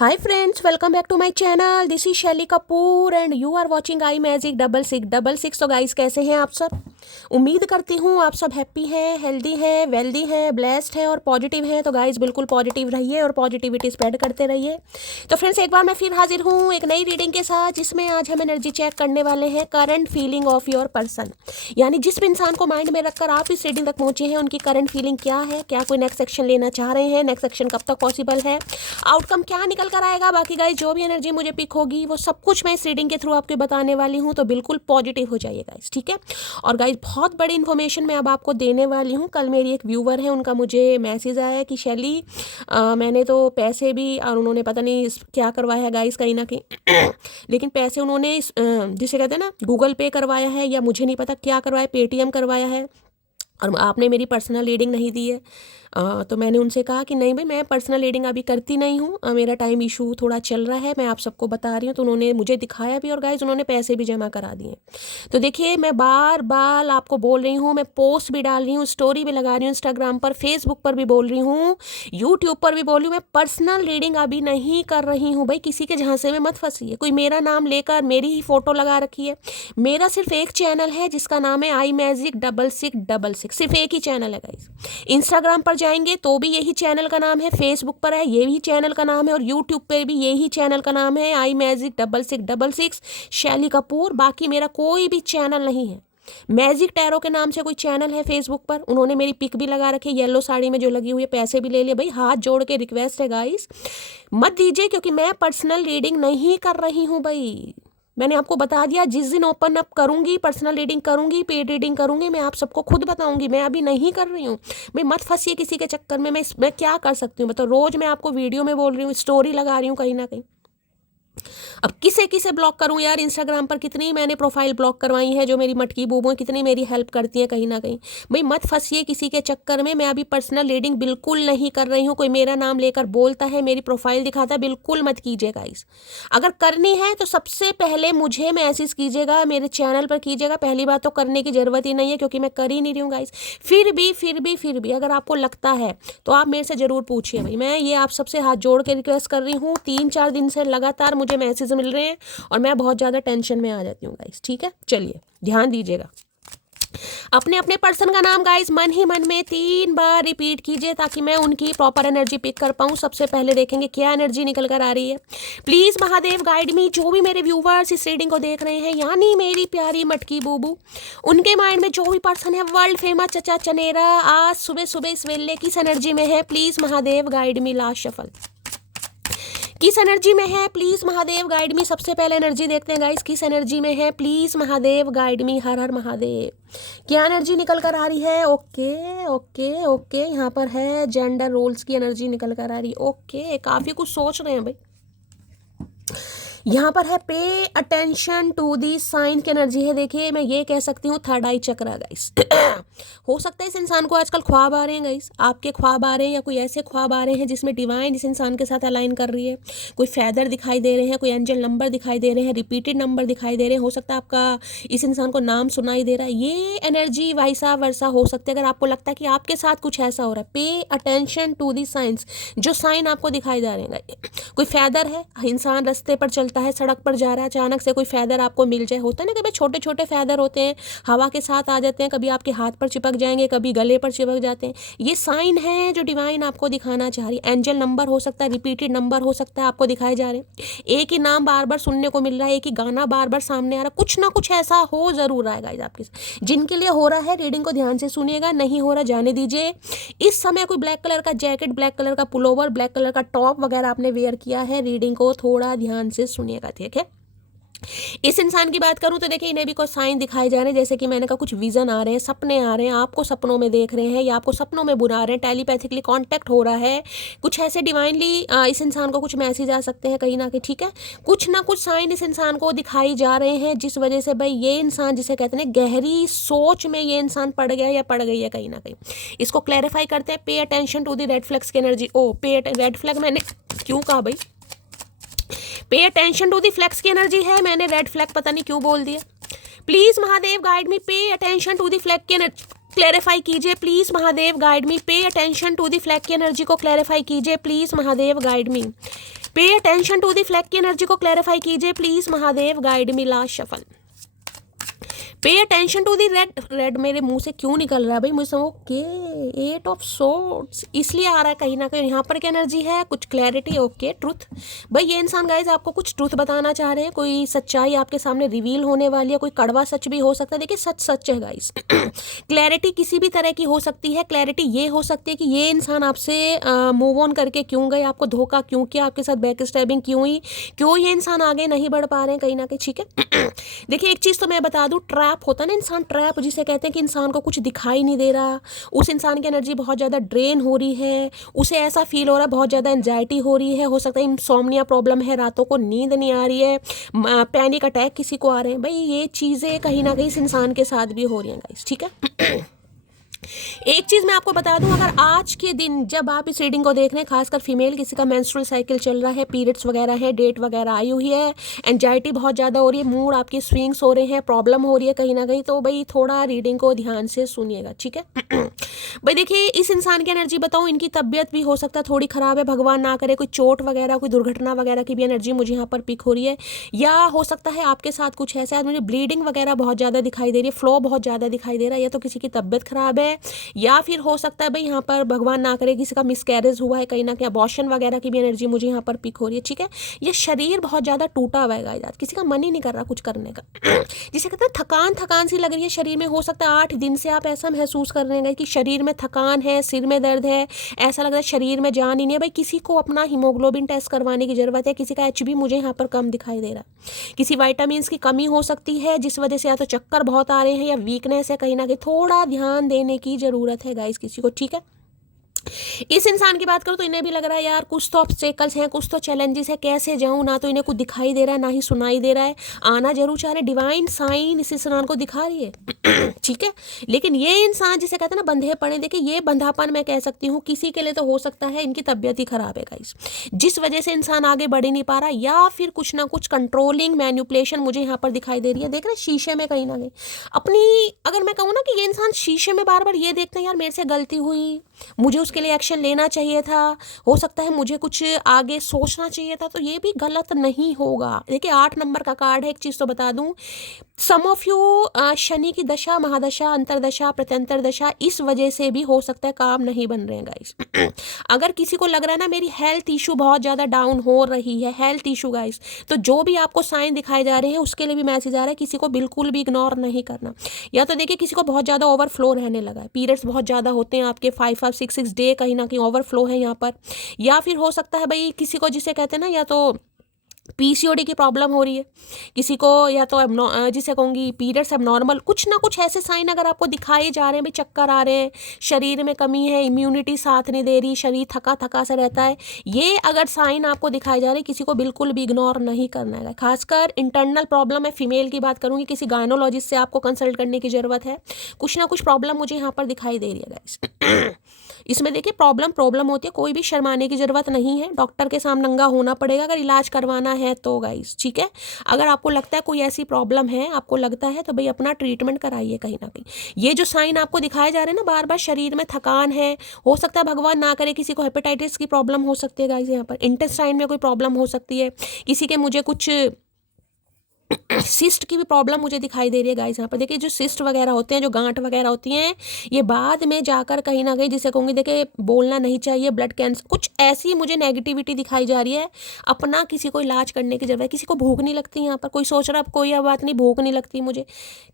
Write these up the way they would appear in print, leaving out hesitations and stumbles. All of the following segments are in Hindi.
Hi friends, welcome back to my channel. This is Shelly Kapoor and you are watching I magic 6666। तो गाइस कैसे हैं आप सब? उम्मीद करती हूँ आप सब हैप्पी हैं, हेल्दी हैं, वेल्दी हैं, ब्लेस्ड हैं और पॉजिटिव हैं। तो गाइस बिल्कुल पॉजिटिव रहिए और पॉजिटिविटी स्प्रेड करते रहिए। तो फ्रेंड्स एक बार मैं फिर हाजिर हूँ एक नई रीडिंग के साथ, जिसमें आज हम एनर्जी चेक करने वाले हैं current feeling of your person. यानी जिस भी इंसान को माइंड में रखकर आप इस रीडिंग तक पहुंचे हैं, उनकी करंट फीलिंग क्या है, क्या कोई नेक्स्ट सेक्शन लेना चाह रहे हैं, नेक्स्ट सेक्शन कब तक पॉसिबल है, आउटकम क्या निकल कर आएगा। बाकी गाइस जो भी एनर्जी मुझे पिक होगी वो सब कुछ मैं इस रीडिंग के थ्रू आपको बताने वाली हूँ। तो बिल्कुल पॉजिटिव हो जाइए गाइस, ठीक है। और गाइस बहुत बड़ी इन्फॉर्मेशन मैं अब आपको देने वाली हूँ। कल मेरी एक व्यूवर है, उनका मुझे मैसेज आया कि शैली मैंने तो पैसे भी और उन्होंने पता नहीं क्या करवाया है गाइस कहीं ना कहीं लेकिन पैसे उन्होंने जिसे कहते हैं ना गूगल पे करवाया है या मुझे नहीं पता क्या करवाया, पेटीएम करवाया है और आपने मेरी पर्सनल रीडिंग नहीं दी है। तो मैंने उनसे कहा कि नहीं भाई मैं पर्सनल रीडिंग अभी करती नहीं हूँ, मेरा टाइम इशू थोड़ा चल रहा है, मैं आप सबको बता रही हूँ। तो उन्होंने मुझे दिखाया भी और गाइज उन्होंने पैसे भी जमा करा दिए। तो देखिए मैं बार बार आपको बोल रही हूँ, मैं पोस्ट भी डाल रही हूँ, स्टोरी भी लगा रही हूँ इंस्टाग्राम पर, फेसबुक पर भी बोल रही हूँ, यूट्यूब पर भी बोल रही हूँ, मैं पर्सनल रीडिंग अभी नहीं कर रही हूँ। भाई किसी के झांसे में मत फंसिए। कोई मेरा नाम लेकर मेरी ही फोटो लगा रखी है। मेरा सिर्फ एक चैनल है जिसका नाम है आई मैजिक 6666, सिर्फ एक ही चैनल है गाइज। इंस्टाग्राम पर जाएंगे तो भी यही चैनल का नाम है, फेसबुक पर है यही चैनल का नाम है और यूट्यूब पे भी यही चैनल का नाम है आई मैजिक 6666 शैली कपूर। बाकी मेरा कोई भी चैनल नहीं है। मैजिक टैरो के नाम से कोई चैनल है फेसबुक पर, उन्होंने मेरी पिक भी लगा रखी है येलो साड़ी में जो लगी हुई है, पैसे भी ले लिए। भाई हाथ जोड़ के रिक्वेस्ट है गाइस, मत दीजिए क्योंकि मैं पर्सनल रीडिंग नहीं कर रही हूँ। भाई मैंने आपको बता दिया, जिस दिन ओपन अप करूंगी, पर्सनल रीडिंग करूंगी, पेड रीडिंग करूंगी, मैं आप सबको खुद बताऊंगी। मैं अभी नहीं कर रही हूँ। भाई मत फंसिए किसी के चक्कर में। मैं क्या कर सकती हूँ बताओ? रोज मैं आपको वीडियो में बोल रही हूँ, स्टोरी लगा रही हूँ कहीं ना कहीं। अब किसे किसे ब्लॉक करूं यार? इंस्टाग्राम पर कितनी मैंने प्रोफाइल ब्लॉक करवाई है जो मेरी मटकी बूबू है, कितनी मेरी हेल्प करती है कहीं ना कहीं। भाई मत फंसिए किसी के चक्कर में। मैं अभी पर्सनल रीडिंग बिल्कुल नहीं कर रही हूँ। कोई मेरा नाम लेकर बोलता है, मेरी प्रोफाइल दिखाता है, बिल्कुल मत कीजिएगा गाइस। अगर करनी है तो सबसे पहले मुझे मैसेज कीजिएगा, मेरे चैनल पर कीजिएगा। पहली बात तो करने की जरूरत ही नहीं है क्योंकि मैं कर ही नहीं रही हूँ गाइस। फिर भी अगर आपको लगता है तो आप मेरे से जरूर पूछिए। भाई मैं ये आप सबसे हाथ जोड़ के रिक्वेस्ट कर रही हूँ। 3-4 दिन से लगातार मुझे मैसेज मिल रहे हैं और मैं बहुत ज़्यादा टेंशन में आ जाती हूँ गाइस, ठीक है। चलिए ध्यान दीजिएगा, अपने अपने पर्सन का नाम गाइस मन ही मन में 3 बार रिपीट कीजिए ताकि मैं उनकी प्रॉपर एनर्जी पिक कर पाऊँ। सबसे पहले देखेंगे क्या एनर्जी निकल कर आ रही है। प्लीज महादेव गाइड मी। जो भी मेरे व्यूवर्स इस रीडिंग को देख रहे हैं, यानी मेरी प्यारी मटकी बूबू, उनके माइंड में जो भी पर्सन है वर्ल्ड फेमस चचा चनेरा आज सुबह सुबह इस वेले किस एनर्जी में है, please Mahadev guide me. Last shuffle किस एनर्जी में है, प्लीज महादेव गाइड मी। सबसे पहले एनर्जी देखते हैं गाइस, किस एनर्जी में है, प्लीज महादेव गाइड मी। हर हर महादेव। क्या एनर्जी निकल कर आ रही है? ओके ओके ओके, यहाँ पर है जेंडर रोल्स की एनर्जी निकल कर आ रही है। ओके काफी कुछ सोच रहे हैं भाई। यहाँ पर है pay attention to the sign की एनर्जी है। देखिए मैं ये कह सकती हूँ थर्ड आई चक्रा गाइस। हो सकता है इस इंसान को आजकल ख्वाब आ रहे हैं गाइस, आपके ख्वाब आ रहे हैं या कोई ऐसे ख्वाब आ रहे हैं जिसमें डिवाइन इस इंसान के साथ अलाइन कर रही है। कोई फैदर दिखाई दे रहे हैं, कोई एंजल नंबर दिखाई दे रहे हैं, रिपीटेड नंबर दिखाई दे रहे हैं। हो सकता है आपका इस इंसान को नाम सुनाई दे रहा है। ये एनर्जी वैसा वर्षा हो सकती है। अगर आपको लगता है कि आपके साथ कुछ ऐसा हो रहा है, pay attention to the science. जो साइन आपको दिखाई दे रहे हैं, कोई फैदर है, इंसान रास्ते पर चलता है, सड़क पर जा रहा है, अचानक से कोई फैदर आपको मिल जाए। होता है ना कभी छोटे छोटे फैदर होते हैं, हवा के साथ आ जाते हैं, कभी आपके हाथ पर चिपक जाएंगे, कभी गले पर चिपक जाते हैं। ये साइन है जो डिवाइन आपको दिखाना चाह रही है। एंजल नंबर हो सकता है, रिपीटेड नंबर हो सकता है, आपको दिखाए जा रहे हैं। एक ही नाम बार बार सुनने को मिल रहा है, एक ही गाना बार बार सामने आ रहा है। कुछ ना कुछ ऐसा हो जरूर रहा है गाइस आपके साथ। जिनके लिए हो रहा है रीडिंग को ध्यान से सुनिएगा, नहीं हो रहा जाने दीजिए। इस समय कोई ब्लैक कलर का जैकेट, ब्लैक कलर का पुलोवर, ब्लैक कलर का टॉप वगैरह आपने वेयर किया है, रीडिंग को थोड़ा ध्यान से सुनिएगा, ठीक है। इस इंसान की बात करूं तो देखिए इन्हें भी कुछ साइन दिखाए जा रहे हैं, जैसे कि मैंने कहा कुछ विजन आ रहे हैं, सपने आ रहे हैं, आपको सपनों में देख रहे हैं या आपको सपनों में बुला रहे हैं, टेलीपैथिकली कांटेक्ट हो रहा है। कुछ ऐसे डिवाइनली इस इंसान को कुछ मैसेज आ सकते हैं कहीं ना कहीं, ठीक है। कुछ ना कुछ साइन इस इंसान को दिखाई जा रहे हैं जिस वजह से भाई ये इंसान, जिसे कहते हैं गहरी सोच में ये इंसान पड़ गया या पड़ गई है कहीं ना कहीं। इसको क्लैरिफाई करते हैं। Pay attention to the red flags की energy. Oh pay red flag मैंने क्यों कहा भाई? Pay attention to the flags की एनर्जी है, मैंने रेड फ्लैग पता नहीं क्यों बोल दिया। Please Mahadev guide me. Pay attention to the flag की एनर्जी क्लैरिफाई कीजिए, please Mahadev guide me. Pay attention to the flag की एनर्जी को क्लैरिफाई कीजिए, please Mahadev guide me. Pay attention to the flag की एनर्जी को क्लैरिफाई कीजिए please Mahadev, guide me last shuffle. Pay attention to the red, red मेरे मुंह से क्यों निकल रहा है भाई मुझे, ओके 8 ऑफ सोर्ड्स इसलिए आ रहा है कहीं ना कहीं, यहाँ पर क्या एनर्जी है, कुछ क्लैरिटी, ओके ट्रुथ। भाई ये इंसान गाइज आपको कुछ ट्रुथ बताना चाह रहे हैं, कोई सच्चाई आपके सामने रिवील होने वाली है, कोई कड़वा सच भी हो सकता है। देखिए सच सच है गाइज क्लैरिटी किसी भी तरह की हो सकती है। क्लैरिटी ये हो सकती है कि ये इंसान आपसे मूव ऑन करके क्यों गए, आपको धोखा क्यों किया, आपके साथ बैक स्टैबिंग क्यों हुई, क्यों ये इंसान आगे नहीं बढ़ पा रहे हैं कहीं ना कहीं, ठीक है। देखिए एक चीज़ तो मैं बता दूं, ट्रैप होता है ना इंसान, ट्रैप जिसे कहते हैं कि इंसान को कुछ दिखाई नहीं दे रहा, उस इंसान की एनर्जी बहुत ज़्यादा ड्रेन हो रही है, उसे ऐसा फील हो रहा है बहुत ज़्यादा एंजाइटी हो रही है, हो सकता है इंसोम्निया प्रॉब्लम है, रातों को नींद नहीं आ रही है, पैनिक अटैक किसी को आ रहे हैं। भाई ये चीज़ें कहीं ना कहीं इस इंसान के साथ भी हो रही हैं गाइस, ठीक है। एक चीज मैं आपको बता दूं, अगर आज के दिन जब आप इस रीडिंग को देख रहे हैं, खासकर फीमेल किसी का मेंस्ट्रुअल साइकिल चल रहा है, पीरियड्स वगैरह है, डेट वगैरह आई हुई है, एंजाइटी बहुत ज़्यादा हो रही है, मूड आपकी स्विंग्स हो रहे हैं, प्रॉब्लम हो रही है कहीं ना कहीं, तो भाई थोड़ा रीडिंग को ध्यान से सुनिएगा, ठीक है। भाई देखिए इस इंसान की एनर्जी बताऊं, इनकी तबीयत भी हो सकता है थोड़ी ख़राब है, भगवान ना करे कोई चोट वगैरह, कोई दुर्घटना वगैरह की भी एनर्जी मुझे यहाँ पर पिक हो रही है, या हो सकता है आपके साथ कुछ ऐसा है, मुझे ब्लीडिंग वगैरह बहुत ज़्यादा दिखाई दे रही है, फ्लो बहुत ज़्यादा दिखाई दे रहा है, या तो किसी की तबीयत खराब है, या फिर हो सकता है भाई यहाँ पर भगवान ना करे किसी का मिसकैरेज हुआ है कहीं ना कहीं, अबॉर्शन वगैरह की भी एनर्जी मुझे यहाँ पर पिक हो रही है, ठीक है। ये शरीर बहुत ज़्यादा टूटा हुआ है गाइस, किसी का मन ही नहीं कर रहा कुछ करने का, जिसे कहते हैं थकान थकान सी लग रही है शरीर में, हो सकता है 8 दिन से आप ऐसा महसूस कर रहे हैं कि शरीर में थकान है, सिर में दर्द है, ऐसा लग रहा है शरीर में जान ही नहीं है। भाई किसी को अपना हीमोग्लोबिन टेस्ट करवाने की जरूरत है, किसी का HB मुझे यहाँ पर कम दिखाई दे रहा है, किसी वाइटामिन की कमी हो सकती है जिस वजह से या तो चक्कर बहुत आ रहे हैं या वीकनेस है कहीं ना कहीं, थोड़ा ध्यान देने की जरूरत है गाइस किसी को, ठीक है। इस इंसान की बात करूं तो इन्हें भी लग रहा है यार कुछ तो ऑब्स्टेकल्स हैं, कुछ तो चैलेंजेस है, कैसे जाऊं, ना तो इन्हें कुछ दिखाई दे रहा है ना ही सुनाई दे रहा है, आना जरूर चाह रहे, डिवाइन साइन इस इंसान को दिखा रही है ठीक है। लेकिन ये इंसान जिसे कहते हैं ना बंधे पड़े, देखिए ये बंधापन मैं कह सकती हूँ किसी के लिए तो हो सकता है इनकी तबीयत ही खराब है गाइस, जिस वजह से इंसान आगे बढ़ ही नहीं पा रहा, या फिर कुछ ना कुछ कंट्रोलिंग मैन्युपुलेशन मुझे यहाँ पर दिखाई दे रही है। देख रहे शीशे में कहीं ना कहीं अपनी, अगर मैं कहूँ ना कि ये इंसान शीशे में बार बार ये देखते हैं यार मेरे से गलती हुई, मुझे उसके लिए एक्शन लेना चाहिए था, हो सकता है मुझे कुछ आगे सोचना चाहिए था, तो ये भी गलत नहीं होगा। देखिए 8 नंबर का कार्ड है, एक चीज़ तो बता दूं, सम ऑफ यू शनि की दशा, महादशा, अंतरदशा, प्रत्यंतर दशा, इस वजह से भी हो सकता है काम नहीं बन रहे हैं गाइस। अगर किसी को लग रहा है ना मेरी हेल्थ इशू बहुत ज़्यादा डाउन हो रही है, हेल्थ इशू गाइस, तो जो भी आपको साइन दिखाए जा रहे हैं उसके लिए भी मैसेज आ रहा है, किसी को बिल्कुल भी इग्नोर नहीं करना। या तो देखिए किसी को बहुत ज़्यादा ओवरफ्लो रहने लगा है, पीरियड्स बहुत ज़्यादा होते हैं आपके, 5-5-6-6 डे कहीं ना कहीं ओवरफ्लो है यहाँ पर, या फिर हो सकता है भाई किसी को जिसे कहते हैं ना या तो PCOD की प्रॉब्लम हो रही है किसी को, या तो जिसे कहूँगी पीरियड्स एबनॉर्मल, कुछ ना कुछ ऐसे साइन अगर आपको दिखाए जा रहे हैं, भाई चक्कर आ रहे हैं, शरीर में कमी है, इम्यूनिटी साथ नहीं दे रही, शरीर थका थका सा रहता है, ये अगर साइन आपको दिखाए जा रहे हैं किसी को बिल्कुल भी इग्नोर नहीं करना है। खासकर इंटरनल प्रॉब्लम है, फीमेल की बात करूँगी, किसी गायनोलॉजिस्ट से आपको कंसल्ट करने की ज़रूरत है, कुछ ना कुछ प्रॉब्लम मुझे यहाँ पर दिखाई दे रही है गाइस। इसमें देखिए प्रॉब्लम होती है, कोई भी शर्माने की ज़रूरत नहीं है, डॉक्टर के सामने नंगा होना पड़ेगा अगर इलाज करवाना है तो गाइस, ठीक है। अगर आपको लगता है कोई ऐसी प्रॉब्लम है, आपको लगता है तो भाई अपना ट्रीटमेंट कराइए कहीं ना कहीं। ये जो साइन आपको दिखाए जा रहे हैं ना, बार बार शरीर में थकान है, हो सकता है भगवान ना करे किसी को हेपेटाइटिस की प्रॉब्लम हो सकती है गाइस, यहाँ पर इंटेस्टाइन में कोई प्रॉब्लम हो सकती है, किसी के मुझे कुछ सिस्ट की भी प्रॉब्लम मुझे दिखाई दे रही है गाइस। यहाँ पर देखिए जो सिस्ट वगैरह होते हैं, जो गांठ वगैरह होती हैं, ये बाद में जाकर कहीं ना कहीं जिसे कहूँगी देखिए बोलना नहीं चाहिए, ब्लड कैंसर, कुछ ऐसी मुझे नेगेटिविटी दिखाई जा रही है। अपना किसी को इलाज करने की जरूरत है। किसी को भूख नहीं लगती, यहाँ पर कोई सोच रहा है कोई बात नहीं भूख नहीं लगती मुझे,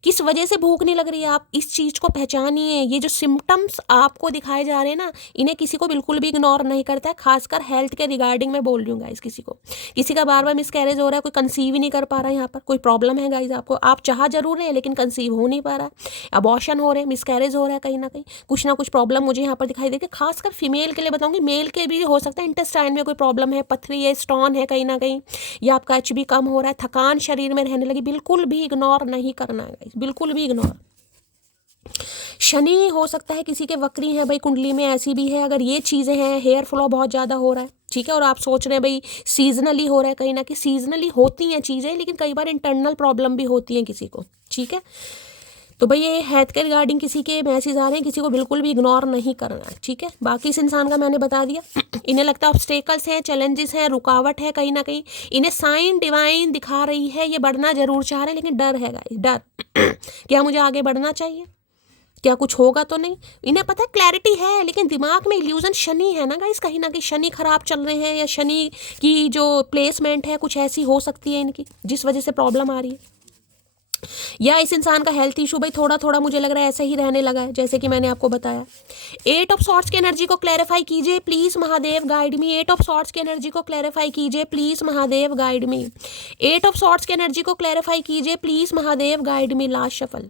किस वजह से भूख नहीं लग रही है, आप इस चीज़ को पहचानिए। ये जो सिम्टम्स आपको दिखाए जा रहे हैं ना, इन्हें किसी को बिल्कुल भी इग्नोर नहीं करता है, खासकर हेल्थ के रिगार्डिंग में बोल रही हूँ गाइस। किसी का बार बार मिसकैरेज हो रहा है, कोई कंसीव ही नहीं कर पा रहा है, यहाँ पर कोई प्रॉब्लम है गाइस आपको, आप चाह जरूर रहे हैं लेकिन कंसीव हो नहीं पा रहा, अबॉर्शन हो रहे हैं, मिसकैरेज हो रहा है, कहीं ना कहीं कुछ ना कुछ प्रॉब्लम मुझे यहाँ पर दिखाई देती है। खासकर फीमेल के लिए बताऊंगी, मेल के भी हो सकता है इंटेस्टाइन में कोई प्रॉब्लम है, पथरी है, स्टोन है कहीं ना कहीं, या आपका HB कम हो रहा है, थकान शरीर में रहने लगी, बिल्कुल भी इग्नोर नहीं करना है गाइस, बिल्कुल भी इग्नोर। शनि हो सकता है किसी के वक्री है भाई, कुंडली में ऐसी भी है, अगर ये चीज़ें हैं, हेयर फ्लो बहुत ज़्यादा हो रहा है, ठीक है, और आप सोच रहे हैं भाई सीजनली हो रहा है, कहीं ना कहीं सीजनली होती हैं चीज़ें, लेकिन कई बार इंटरनल प्रॉब्लम भी होती हैं किसी को, ठीक है। तो भाई ये हेल्थ के रिगार्डिंग किसी के मैसेज आ रहे हैं, किसी को बिल्कुल भी इग्नोर नहीं करना है, ठीक है। बाकी इस इंसान का मैंने बता दिया। इन्हें लगता है ऑब्स्टेकल्स हैं, चैलेंजेस हैं, रुकावट है कहीं ना कहीं। इन्हें साइन डिवाइन दिखा रही है, ये बढ़ना जरूर चाह रहे हैं लेकिन डर है गाइस, डर। क्या मुझे आगे बढ़ना चाहिए, क्या कुछ होगा तो नहीं। इन्हें पता है क्लैरिटी है लेकिन दिमाग में इल्यूजन शनि है ना गाइस, कहीं ना कहीं शनि खराब चल रहे हैं, या शनि की जो प्लेसमेंट है कुछ ऐसी हो सकती है इनकी जिस वजह से प्रॉब्लम आ रही है। या इस इंसान का हेल्थ इशू भाई थोड़ा थोड़ा मुझे लग रहा है ऐसे ही रहने लगा है, जैसे कि मैंने आपको बताया। 8 ऑफ सॉर्ट्स की एनर्जी को क्लैरिफाई कीजिए please Mahadev, guide me. 8 of swords की एनर्जी को क्लैरिफाई कीजिए please Mahadev, guide me. 8 of swords की एनर्जी को क्लैरिफाई कीजिए please Mahadev, guide me. Last shuffle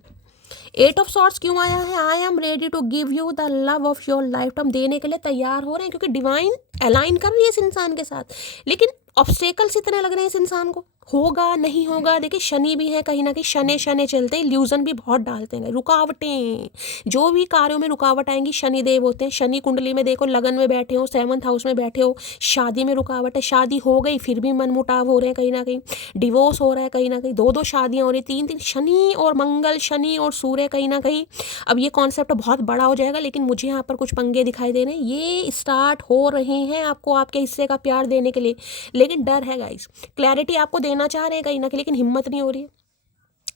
8 of swords क्यों आया है? I am ready to give you the love of your life. हम देने के लिए तैयार हो रहे हैं क्योंकि डिवाइन अलाइन कर रही है इस इंसान के साथ, लेकिन ऑब्स्टेकल्स इतने लग रहे हैं इस इंसान को, होगा नहीं होगा। देखिए शनि भी है कहीं ना कहीं, शनि शनि चलते हैं, इल्यूजन भी बहुत डालते हैं, रुकावटें, जो भी कार्यों में रुकावट आएंगी शनि देव होते हैं। शनि कुंडली में देखो लगन में बैठे हो, 7th हाउस में बैठे हो, शादी में रुकावट है, शादी हो गई फिर भी मनमुटाव हो रहे हैं कहीं ना कहीं, डिवोर्स हो रहा है कहीं ना कहीं, 2-2 शादियां हो रही, 3-3 शनि और मंगल, शनि और सूर्य कहीं ना कहीं। अब ये कॉन्सेप्ट बहुत बड़ा हो जाएगा लेकिन मुझे यहाँ पर कुछ पंगे दिखाई दे रहे हैं, ये स्टार्ट हो रहे हैं आपको आपके हिस्से का प्यार देने के लिए, लेकिन डर है गाइस। क्लैरिटी आपको देना चाह रहे हैं कहीं ना कहीं लेकिन हिम्मत नहीं हो रही है।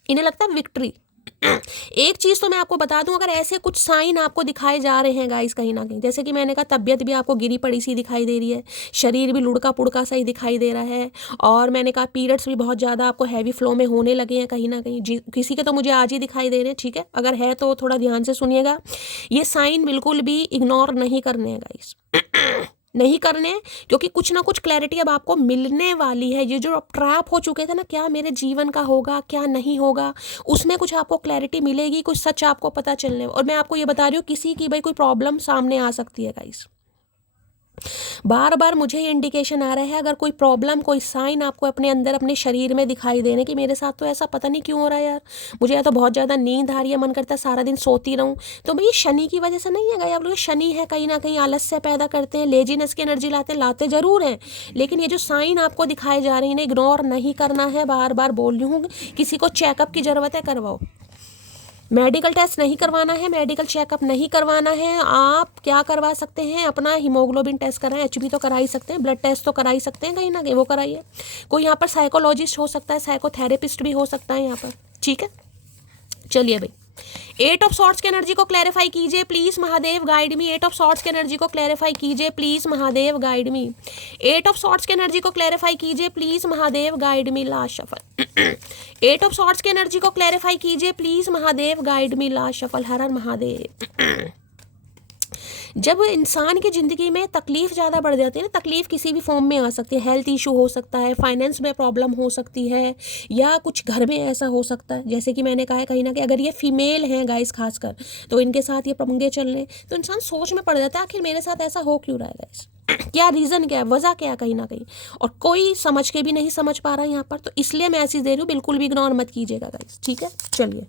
इन्हें लगता है विक्ट्री। एक चीज तो मैं आपको बता दूं, अगर ऐसे कुछ साइन आपको दिखाए जा रहे हैं गाइस कहीं ना कहीं, जैसे कि मैंने कहा तबियत भी आपको गिरी पड़ी सी दिखाई दे रही है, शरीर भी लुढ़का पुड़का सा ही दिखाई दे रहा है, और मैंने कहा पीरियड्स भी बहुत ज़्यादा आपको हैवी फ्लो में होने लगे हैं कहीं ना कहीं, किसी के तो मुझे आज ही दिखाई दे रहे हैं, ठीक है। अगर है तो थोड़ा ध्यान से सुनिएगा, ये साइन बिल्कुल भी इग्नोर नहीं करने हैं गाइस, नहीं करने, क्योंकि कुछ ना कुछ क्लैरिटी अब आपको मिलने वाली है। ये जो अब ट्रैप हो चुके थे ना, क्या मेरे जीवन का होगा क्या नहीं होगा, उसमें कुछ आपको क्लैरिटी मिलेगी, कुछ सच आपको पता चलने। और मैं आपको ये बता रही हूँ किसी की भाई कोई प्रॉब्लम सामने आ सकती है गाइस, बार बार मुझे ये इंडिकेशन आ रहा है, अगर कोई प्रॉब्लम कोई साइन आपको अपने अंदर अपने शरीर में दिखाई देने कि मेरे साथ तो ऐसा पता नहीं क्यों हो रहा है यार, मुझे या तो बहुत ज़्यादा नींद आ रही है, मन करता है सारा दिन सोती रहूँ, तो भाई शनि की वजह से नहीं है गाइस। आप लोग शनि है कहीं ना कहीं, आलस्य पैदा करते हैं, लेजीनेस की एनर्जी लाते जरूर हैं, लेकिन ये जो साइन आपको दिखाए जा रहे हैं इन्हें इग्नोर नहीं करना है। बार बार बोल रही हूँ, किसी को चेकअप की ज़रूरत है करवाओ, मेडिकल टेस्ट नहीं करवाना है, मेडिकल चेकअप नहीं करवाना है। आप क्या करवा सकते हैं, अपना हीमोग्लोबिन टेस्ट कराएं, एचबी तो करा ही सकते हैं, ब्लड टेस्ट तो करा ही सकते हैं कहीं ना कहीं, वो कराइए। कोई यहाँ पर साइकोलॉजिस्ट हो सकता है, साइकोथेरेपिस्ट भी हो सकता है यहाँ पर, ठीक है। चलिए भाई 8 ऑफ सॉर्ट्स की एनर्जी को क्लैरिफाई कीजिए please Mahadev, guide me. 8 of swords की एनर्जी को क्लैरिफाई कीजिए please Mahadev, guide me. 8 of swords की एनर्जी को क्लैरिफाई कीजिए please Mahadev, guide me. Last shuffle 8 of swords की एनर्जी को क्लैरिफाई कीजिए please Mahadev, guide me. Last shuffle. हर हर महादेव। जब इंसान की ज़िंदगी में तकलीफ ज़्यादा बढ़ जाती है ना, तकलीफ किसी भी फॉर्म में आ सकती है, हेल्थ इशू हो सकता है, फाइनेंस में प्रॉब्लम हो सकती है, या कुछ घर में ऐसा हो सकता है, जैसे कि मैंने कहा है कहीं ना कहीं अगर ये फीमेल हैं गाइस खासकर, तो इनके साथ ये पंगे चल रहे हैं, तो इंसान सोच में पड़ जाता है आखिर मेरे साथ ऐसा हो क्यों रहा है गाइस, क्या रीज़न क्या है, वजह क्या है कहीं ना कहीं, और कोई समझ के भी नहीं समझ पा रहा है यहाँ पर। तो इसलिए मैं ऐसी दे रही हूँ, बिल्कुल भी इग्नोर मत कीजिएगा गाइस, ठीक है। चलिए,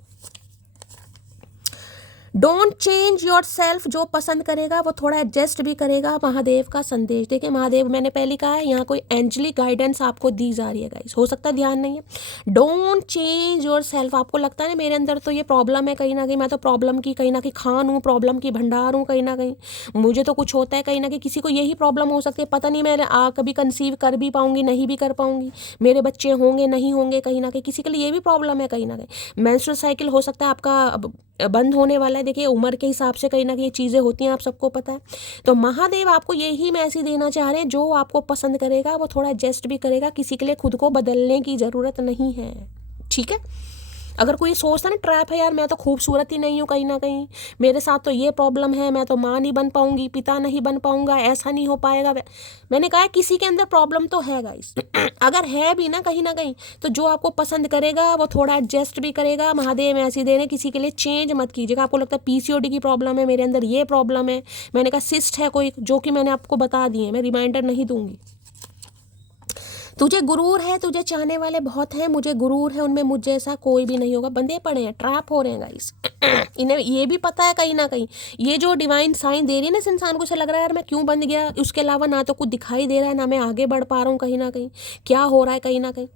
डोंट चेंज योर सेल्फ, जो पसंद करेगा वो थोड़ा एडजस्ट भी करेगा। महादेव का संदेश देखिए, महादेव मैंने पहले कहा है यहाँ कोई एंजलिक गाइडेंस आपको दी जा रही है गाइस, हो सकता है ध्यान नहीं है। डोंट चेंज योर सेल्फ, आपको लगता है ना मेरे अंदर तो ये प्रॉब्लम है कहीं ना कहीं, मैं तो प्रॉब्लम की कहीं ना कहीं खान हूँ, प्रॉब्लम की भंडार हूँ कहीं ना कहीं, मुझे तो कुछ होता है कहीं ना कहीं, किसी को यही प्रॉब्लम हो सकती है, पता नहीं मैं कभी कंसीव कर भी पाऊंगी नहीं भी कर पाऊंगी, मेरे बच्चे होंगे नहीं होंगे कहीं ना कहीं, किसी के लिए ये भी प्रॉब्लम है कहीं ना कहीं। मेंस्ट्रुअल साइकिल हो सकता है आपका बंद होने वाला है, देखिए उम्र के हिसाब से कहीं ना कहीं चीज़ें होती हैं, आप सबको पता है। तो महादेव आपको यही मैसेज देना चाह रहे हैं, जो आपको पसंद करेगा वो थोड़ा एडजस्ट भी करेगा, किसी के लिए खुद को बदलने की ज़रूरत नहीं है, ठीक है। अगर कोई सोचता ना ट्रैप है यार, मैं तो खूबसूरत ही नहीं हूँ कहीं ना कहीं, मेरे साथ तो ये प्रॉब्लम है, मैं तो माँ नहीं बन पाऊंगी, पिता नहीं बन पाऊंगा, ऐसा नहीं हो पाएगा, मैंने कहा किसी के अंदर प्रॉब्लम तो है गाइस। अगर है भी ना कहीं तो जो आपको पसंद करेगा वो थोड़ा एडजस्ट भी करेगा। महादेव ऐसी देने, किसी के लिए चेंज मत कीजिएगा। आपको लगता है पीसीओडी की प्रॉब्लम है, मेरे अंदर ये प्रॉब्लम है, मैंने कहा सिस्ट है कोई, जो कि मैंने आपको बता दिए, मैं रिमाइंडर नहीं दूंगी। तुझे गुरूर है, तुझे चाहने वाले बहुत हैं, मुझे गुरूर है, उनमें मुझ जैसा कोई भी नहीं होगा। बंदे पड़े हैं, ट्रैप हो रहे हैं गाइस। इन्हें ये भी पता है कहीं ना कहीं, ये जो डिवाइन साइन दे रही है ना इस इंसान को, से लग रहा है यार मैं क्यों बंद गया, उसके अलावा ना तो कुछ दिखाई दे रहा है, ना मैं आगे बढ़ पा रहा हूँ कहीं ना कहीं, क्या हो रहा है कहीं ना कहीं।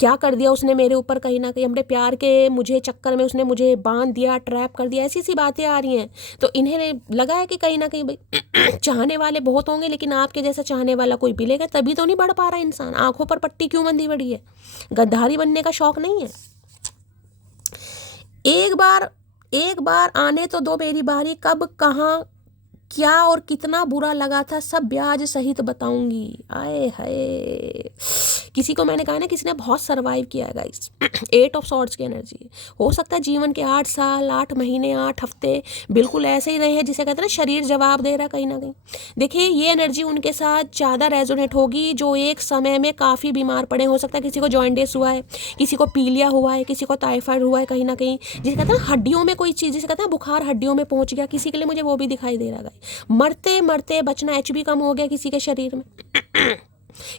क्या कर दिया उसने मेरे ऊपर, कहीं ना कहीं हमने प्यार के मुझे चक्कर में उसने मुझे बांध दिया, ट्रैप कर दिया, ऐसी सी बातें आ रही हैं। तो इन्हें लगा है कि कहीं ना कहीं भाई चाहने वाले बहुत होंगे लेकिन आपके जैसा चाहने वाला कोई मिलेगा तभी तो नहीं बढ़ पा रहा इंसान। आंखों पर पट्टी क्यों बंधी पड़ी है? गद्दारी बनने का शौक नहीं है? एक बार आने तो दो मेरी बारी, कब कहाँ क्या और कितना बुरा लगा था सब ब्याज सहित बताऊंगी। आए हाय, किसी को मैंने कहा ना किसी ने बहुत सरवाइव किया है गाइस। 8 ऑफ सॉर्ड्स की एनर्जी हो सकता है जीवन के 8 साल 8 महीने 8 हफ्ते बिल्कुल ऐसे ही रहे हैं जिसे कहते हैं ना शरीर जवाब दे रहा है कहीं ना कहीं। देखिए ये एनर्जी उनके साथ ज़्यादा रेजोनेट होगी जो एक समय में काफ़ी बीमार पड़े। हो सकता है किसी को जॉइंटिस हुआ है, किसी को पीलिया हुआ है, किसी को टाइफाइड हुआ है, कहीं ना कहीं जिसे कहते हैं हड्डियों में कोई चीज़, जिसे कहते हैं बुखार हड्डियों में पहुंच गया, किसी के लिए मुझे वो भी दिखाई दे रहा है। मरते मरते बचना, एचबी कम हो गया किसी के शरीर में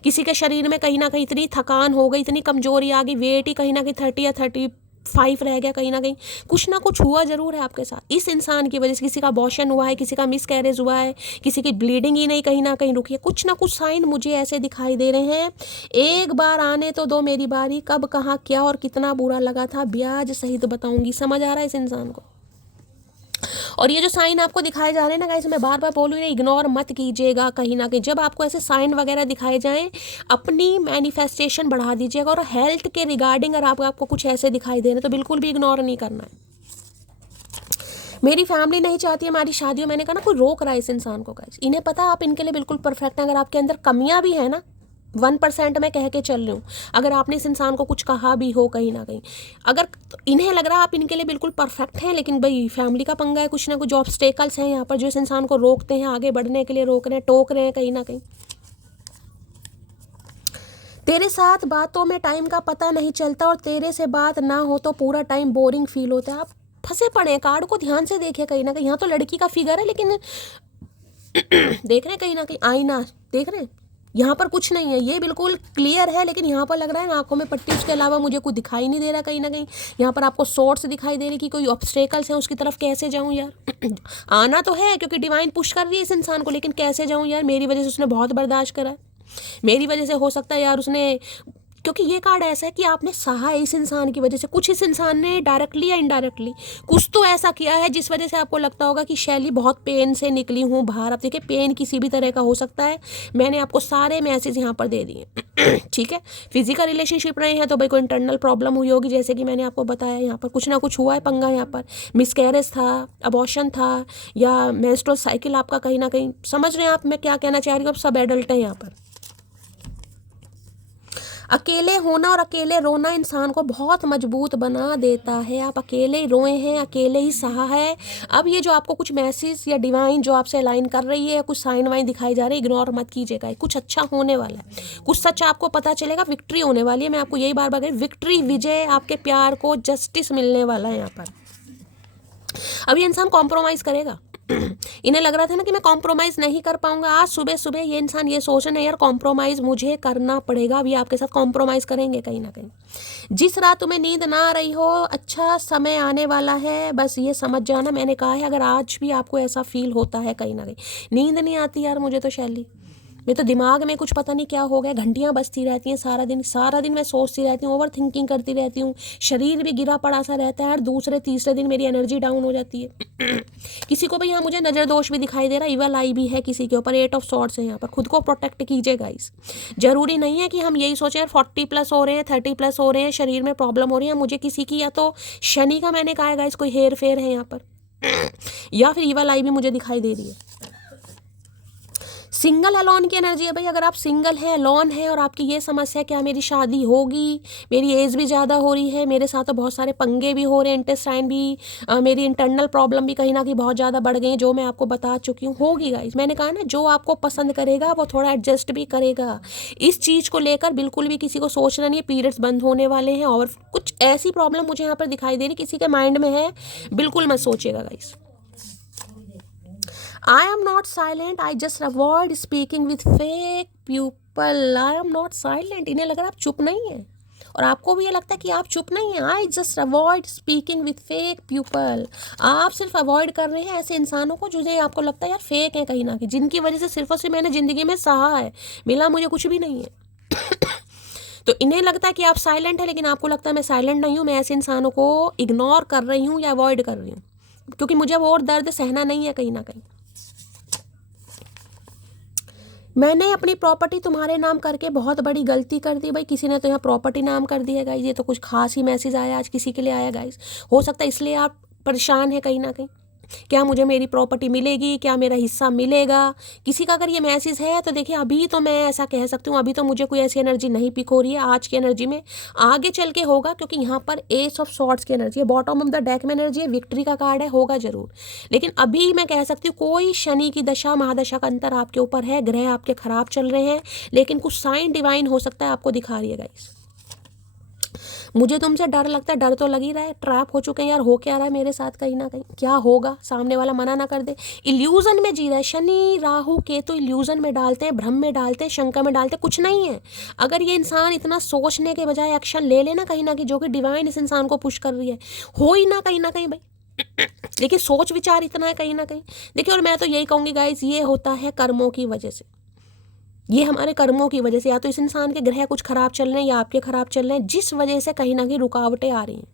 किसी के शरीर में कहीं ना कहीं इतनी थकान हो गई, इतनी कमजोरी आ गई, वेट ही कहीं ना कहीं 30 या 35 रह गया, कहीं ना कहीं कुछ ना कुछ हुआ जरूर है आपके साथ इस इंसान की वजह से। किसी का अबॉर्शन हुआ है, किसी का मिसकैरेज हुआ है, किसी की ब्लीडिंग ही नहीं कहीं ना कहीं रुकी है। कुछ ना कुछ साइन मुझे ऐसे दिखाई दे रहे हैं। एक बार आने तो दो मेरी बारी, कब कहाँ क्या और कितना बुरा लगा था ब्याज सहित बताऊंगी। समझ आ रहा है इस इंसान को? और ये जो साइन आपको दिखाए जा रहे हैं ना गाइस, मैं बार बार बोलूँ ना, इग्नोर मत कीजिएगा कहीं ना कहीं। जब आपको ऐसे साइन वगैरह दिखाए जाएं अपनी मैनिफेस्टेशन बढ़ा दीजिएगा। और हेल्थ के रिगार्डिंग अगर आपको कुछ ऐसे दिखाई दे रहे हैं तो बिल्कुल भी इग्नोर नहीं करना है। मेरी फैमिली नहीं चाहती है हमारी शादी हो, मैंने कहा ना कोई रोक रहा है इस इंसान को गाइस। इन्हें पता है आप इनके लिए बिल्कुल परफेक्ट हैं। अगर आपके अंदर कमियां भी है ना 1% में कह के चल रही हूँ, अगर आपने इस इंसान को कुछ कहा भी हो कहीं ना कहीं, अगर तो इन्हें लग रहा है आप इनके लिए बिल्कुल परफेक्ट हैं, लेकिन भाई फैमिली का पंगा है, कुछ ना कुछ ऑब्स्टेकल्स हैं यहाँ पर जो इस इंसान को रोकते हैं, आगे बढ़ने के लिए रोक रहे हैं, टोक रहे हैं कहीं ना कहीं। तेरे साथ बातों में टाइम का पता नहीं चलता और तेरे से बात ना हो तो पूरा टाइम बोरिंग फील होता है। आप फंसे पड़े हैं। कार्ड को ध्यान से देखिए कहीं ना कहीं। यहाँ तो लड़की का फिगर है लेकिन देख रहे हैं कहीं ना कहीं आईना देख रहे हैं, यहाँ पर कुछ नहीं है, ये बिल्कुल क्लियर है। लेकिन यहाँ पर लग रहा है ना आंखों में पट्टी, उसके अलावा मुझे कुछ दिखाई नहीं दे रहा कहीं ना कहीं। यहाँ पर आपको सोर्स दिखाई दे रही कि कोई ऑब्स्टेकल्स हैं, उसकी तरफ कैसे जाऊँ यार। आना तो है क्योंकि डिवाइन पुश कर रही है इस इंसान को, लेकिन कैसे जाऊँ यार। मेरी वजह से उसने बहुत बर्दाश्त करा है, मेरी वजह से हो सकता है यार उसने, क्योंकि ये कार्ड ऐसा है कि आपने सहा है इस इंसान की वजह से। कुछ इस इंसान ने डायरेक्टली या इनडायरेक्टली कुछ तो ऐसा किया है जिस वजह से आपको लगता होगा कि शैली बहुत पेन से निकली हूँ बाहर। अब देखिए पेन किसी भी तरह का हो सकता है, मैंने आपको सारे मैसेज यहाँ पर दे दिए। ठीक है, फिजिकल रिलेशनशिप रहे हैं तो भाई कोई इंटरनल प्रॉब्लम हुई होगी, जैसे कि मैंने आपको बताया यहाँ पर कुछ ना कुछ हुआ है पंगा। यहाँ पर मिसकैरेज था, अबॉर्शन था, या मेंस्ट्रुअल साइकिल आपका कहीं ना कहीं, समझ रहे हैं आप मैं क्या कहना चाह रही हूँ। अब सब एडल्ट हैं यहाँ पर। अकेले होना और अकेले रोना इंसान को बहुत मजबूत बना देता है। आप अकेले ही रोए हैं, अकेले ही सहा है। अब ये जो आपको कुछ मैसेज या डिवाइन जो आपसे अलाइन कर रही है या कुछ साइन वाइन दिखाई जा रही है, इग्नोर मत कीजिएगा। कुछ अच्छा होने वाला है, कुछ सच आपको पता चलेगा, विक्ट्री होने वाली है। मैं आपको यही बार बार कह, विक्ट्री, विजय, आपके प्यार को जस्टिस मिलने वाला है यहाँ पर। अब ये इंसान कॉम्प्रोमाइज़ करेगा। इन्हें लग रहा था ना कि मैं कॉम्प्रोमाइज़ नहीं कर पाऊंगा। आज सुबह सुबह ये इंसान ये सोच रहे हैं यार कॉम्प्रोमाइज़ मुझे करना पड़ेगा। अभी आपके साथ कॉम्प्रोमाइज़ करेंगे कहीं ना कहीं। जिस रात तुम्हें नींद ना आ रही हो, अच्छा समय आने वाला है, बस ये समझ जाना। मैंने कहा है अगर आज भी आपको ऐसा फील होता है कहीं ना कहीं, नींद नहीं आती यार मुझे तो शैली, मैं तो दिमाग में कुछ पता नहीं क्या हो गया, घंटियां बजती रहती हैं सारा दिन मैं सोचती रहती हूँ, ओवर थिंकिंग करती रहती हूँ, शरीर भी गिरा पड़ा सा रहता है। हर दूसरे तीसरे दिन मेरी एनर्जी डाउन हो जाती है। किसी को भी यहाँ मुझे नज़र दोष भी दिखाई दे रहा है, इवल आई भी है किसी के ऊपर, 8 ऑफ सॉर्ड्स है यहाँ पर। खुद को प्रोटेक्ट कीजिए गाइस। जरूरी नहीं है कि हम यही सोचें यार 40+ हो रहे हैं, 30+ हो रहे हैं, शरीर में प्रॉब्लम हो रही है, मुझे किसी की या तो शनि का मैंने कहा है गाइस कोई हेर फेर है यहाँ पर, या फिर इवल आई भी मुझे दिखाई दे रही है। सिंगल अलोन की एनर्जी है भाई। अगर आप सिंगल हैं, अलोन है और आपकी ये समस्या क्या मेरी शादी होगी, मेरी एज भी ज़्यादा हो रही है, मेरे साथ तो बहुत सारे पंगे भी हो रहे हैं, इंटेस्टाइन भी, मेरी इंटरनल प्रॉब्लम भी कहीं ना कहीं बहुत ज़्यादा बढ़ गई, जो मैं आपको बता चुकी हूँ, होगी गाइस। मैंने कहा ना जो आपको पसंद करेगा वो थोड़ा एडजस्ट भी करेगा। इस चीज़ को लेकर बिल्कुल भी किसी को सोचना नहीं है। पीरियड्स बंद होने वाले हैं और कुछ ऐसी प्रॉब्लम मुझे यहाँ पर दिखाई दे रही किसी के माइंड में है, बिल्कुल मत सोचिएगा guys. I am not silent, I just avoid speaking with fake people. I am not silent. इन्हें लग रहा है आप चुप नहीं है और आपको भी ये लगता है कि आप चुप नहीं है। I just avoid speaking with fake people. आप सिर्फ अवॉइड कर रहे हैं ऐसे इंसानों को जो आपको लगता है यार फेक है कहीं ना कहीं, जिनकी वजह से सिर्फ और सिर्फ मैंने ज़िंदगी में सहा है, मिला मुझे कुछ भी नहीं है। तो इन्हें लगता है कि आप साइलेंट है, लेकिन आपको लगता है मैं साइलेंट नहीं हूँ, मैं ऐसे इंसानों को इग्नोर कर रही हूँ या अवॉइड कर रही हूँ, क्योंकि मुझे वो और दर्द सहना नहीं है कहीं ना कहीं। मैंने अपनी प्रॉपर्टी तुम्हारे नाम करके बहुत बड़ी गलती कर दी भाई। किसी ने तो यहाँ प्रॉपर्टी नाम कर दी है गाइस। ये तो कुछ खास ही मैसेज आया आज किसी के लिए आया गाइस। हो सकता है इसलिए आप परेशान है कहीं ना कहीं, क्या मुझे मेरी प्रॉपर्टी मिलेगी, क्या मेरा हिस्सा मिलेगा। किसी का अगर ये मैसेज है तो देखिए अभी तो मैं ऐसा कह सकती हूँ, अभी तो मुझे कोई ऐसी एनर्जी नहीं पिक हो रही है आज की एनर्जी में। आगे चल के होगा, क्योंकि यहाँ पर एस ऑफ सॉर्ड्स की एनर्जी है, बॉटम ऑफ द डेक में एनर्जी है, विक्ट्री का कार्ड है, होगा जरूर। लेकिन अभी मैं कह सकती हूँ कोई शनि की दशा महादशा का अंतर आपके ऊपर है, ग्रह आपके खराब चल रहे हैं, लेकिन कुछ साइन डिवाइन हो सकता है आपको दिखा रही है गाइस। मुझे तुमसे डर लगता है, डर तो लग ही रहा है, ट्रैप हो चुके हैं यार, हो क्या रहा है मेरे साथ कहीं ना कहीं, क्या होगा सामने वाला मना ना कर दे। इल्यूजन में जी रहा है, शनि राहु केतु इल्यूजन में डालते हैं, भ्रम में डालते हैं, शंका में डालते हैं, कुछ नहीं है। अगर ये इंसान इतना सोचने के बजाय एक्शन ले लेना कहीं ना कहीं, जो कि डिवाइन इस इंसान को पुश कर रही है, हो ही ना कहीं भाई। लेकिन सोच विचार इतना है कहीं ना कहीं। देखिए, और मैं तो यही कहूँगी गाइस, ये होता है कर्मों की वजह से, ये हमारे कर्मों की वजह से, या तो इस इंसान के ग्रह कुछ खराब चल रहे हैं या आपके खराब चल रहे हैं, जिस वजह से कहीं ना कहीं रुकावटें आ रही हैं।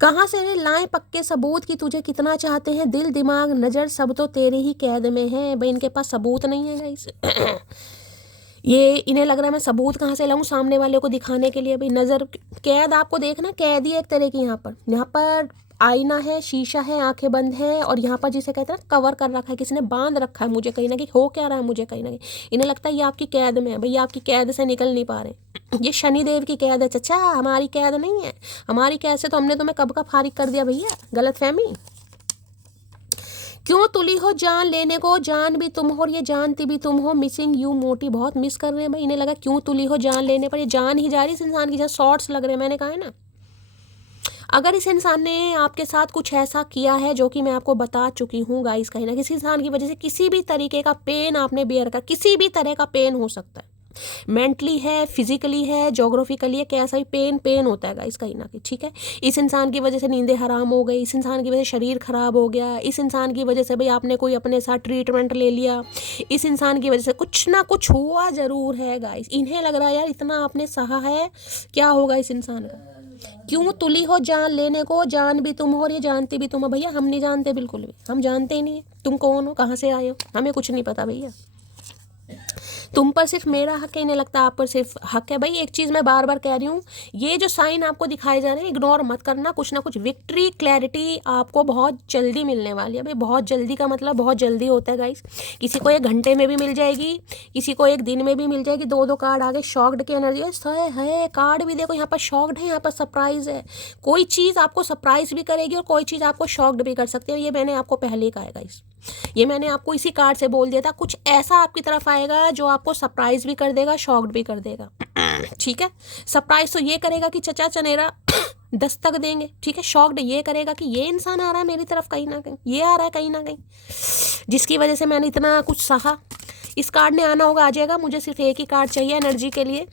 कहाँ से लाएं पक्के सबूत कि तुझे कितना चाहते हैं, दिल दिमाग नज़र सब तो तेरे ही कैद में है। भाई इनके पास सबूत नहीं है गाइस। ये इन्हें लग रहा है मैं सबूत कहाँ से लाऊं सामने वाले को दिखाने के लिए। भाई नज़र कैद, आपको देखना कैद ही एक तरह की, यहाँ पर आईना है, शीशा है, आंखें बंद है, और यहाँ पर जिसे कहते हैं ना कवर कर रखा है, किसी ने बांध रखा है मुझे कहीं ना कहीं, हो क्या रहा है मुझे कहीं ना कहीं। इन्हें लगता है ये आपकी कैद में है, भैया आपकी कैद से निकल नहीं पा रहे। ये शनिदेव की कैद है चचा, हमारी कैद नहीं है। हमारी कैद से तो हमने तुम्हें कब का फारिग कर दिया भैया, गलत फहमी। क्यों तुली हो जान लेने को, जान भी तुम हो और ये जानती भी तुम हो, मिसिंग यू मोटी, बहुत मिस कर रहे हैं भाई। इन्हें लगा क्यों तुली हो जान लेने पर, ये जान ही जा रही इस इंसान की, जैसे शॉर्ट्स लग रहे हैं, मैंने कहा है ना। अगर इस इंसान ने आपके साथ कुछ ऐसा किया है जो कि मैं आपको बता चुकी हूँ गाइस, कहीं ना किसी इंसान की वजह से किसी भी तरीके का पेन आपने बेयर कर, किसी भी तरह का पेन हो सकता है, मेंटली है, फिजिकली है, जोग्राफिकली है, कैसा भी पेन होता है गाइस कहीं ना कहीं, ठीक है। इस इंसान की वजह से नींदें हराम हो गई, इस इंसान की वजह से शरीर खराब हो गया, इस इंसान की वजह से भाई आपने कोई अपने साथ ट्रीटमेंट ले लिया, इस इंसान की वजह से कुछ ना कुछ हुआ जरूर है गाइस। इन्हें लग रहा है यार इतना आपने सहा है, क्या होगा इस इंसान का। क्यों तुली हो जान लेने को, जान भी तुम हो और ये जानती भी तुम हो। भैया हम नहीं जानते, बिल्कुल भी हम जानते ही नहीं है तुम कौन हो, कहाँ से आए हो, हमें कुछ नहीं पता भैया। तुम पर सिर्फ मेरा हक है, इन्हें लगता है आप पर सिर्फ हक है। भाई एक चीज़ मैं बार बार कह रही हूँ, ये जो साइन आपको दिखाए जा रहे हैं इग्नोर मत करना, कुछ ना कुछ विक्ट्री क्लैरिटी आपको बहुत जल्दी मिलने वाली है। भाई बहुत जल्दी का मतलब बहुत जल्दी होता है गाइस, किसी को 1 घंटे में भी मिल जाएगी, किसी को 1 दिन में भी मिल जाएगी। 2 कार्ड आगे शॉक्ड की एनर्जी है, कार्ड भी देखो यहाँ पर शॉक्ड है, यहाँ पर सरप्राइज है। कोई चीज़ आपको सरप्राइज भी करेगी और कोई चीज़ आपको शॉक्ड भी कर सकती है, ये मैंने आपको पहले ही कहा है गाइस, ये मैंने आपको इसी कार्ड से बोल दिया था। कुछ ऐसा आपकी तरफ आएगा जो आपको सरप्राइज भी कर देगा, शॉक्ड भी कर देगा, ठीक है। सरप्राइज तो ये करेगा कि चचा चनेरा दस्तक देंगे, ठीक है। शॉक्ड ये करेगा कि ये इंसान आ रहा है मेरी तरफ कहीं ना कहीं, ये आ रहा है कहीं ना कहीं, जिसकी वजह से मैंने इतना कुछ सहा। इस कार्ड ने आना होगा, आ जाएगा। मुझे सिर्फ एक ही कार्ड चाहिए एनर्जी के लिए।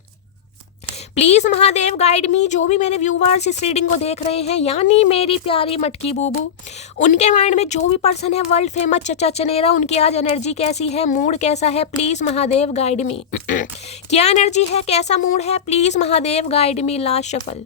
प्लीज महादेव गाइड मी। जो भी मेरे व्यूवर्स इस रीडिंग को देख रहे हैं, यानी मेरी प्यारी मटकी बूबू, उनके माइंड में जो भी पर्सन है वर्ल्ड फेमस चचा चनेरा, उनकी आज एनर्जी कैसी है, मूड कैसा है, प्लीज महादेव गाइड मी। क्या एनर्जी है, कैसा मूड है, please Mahadev guide me. Last shuffle.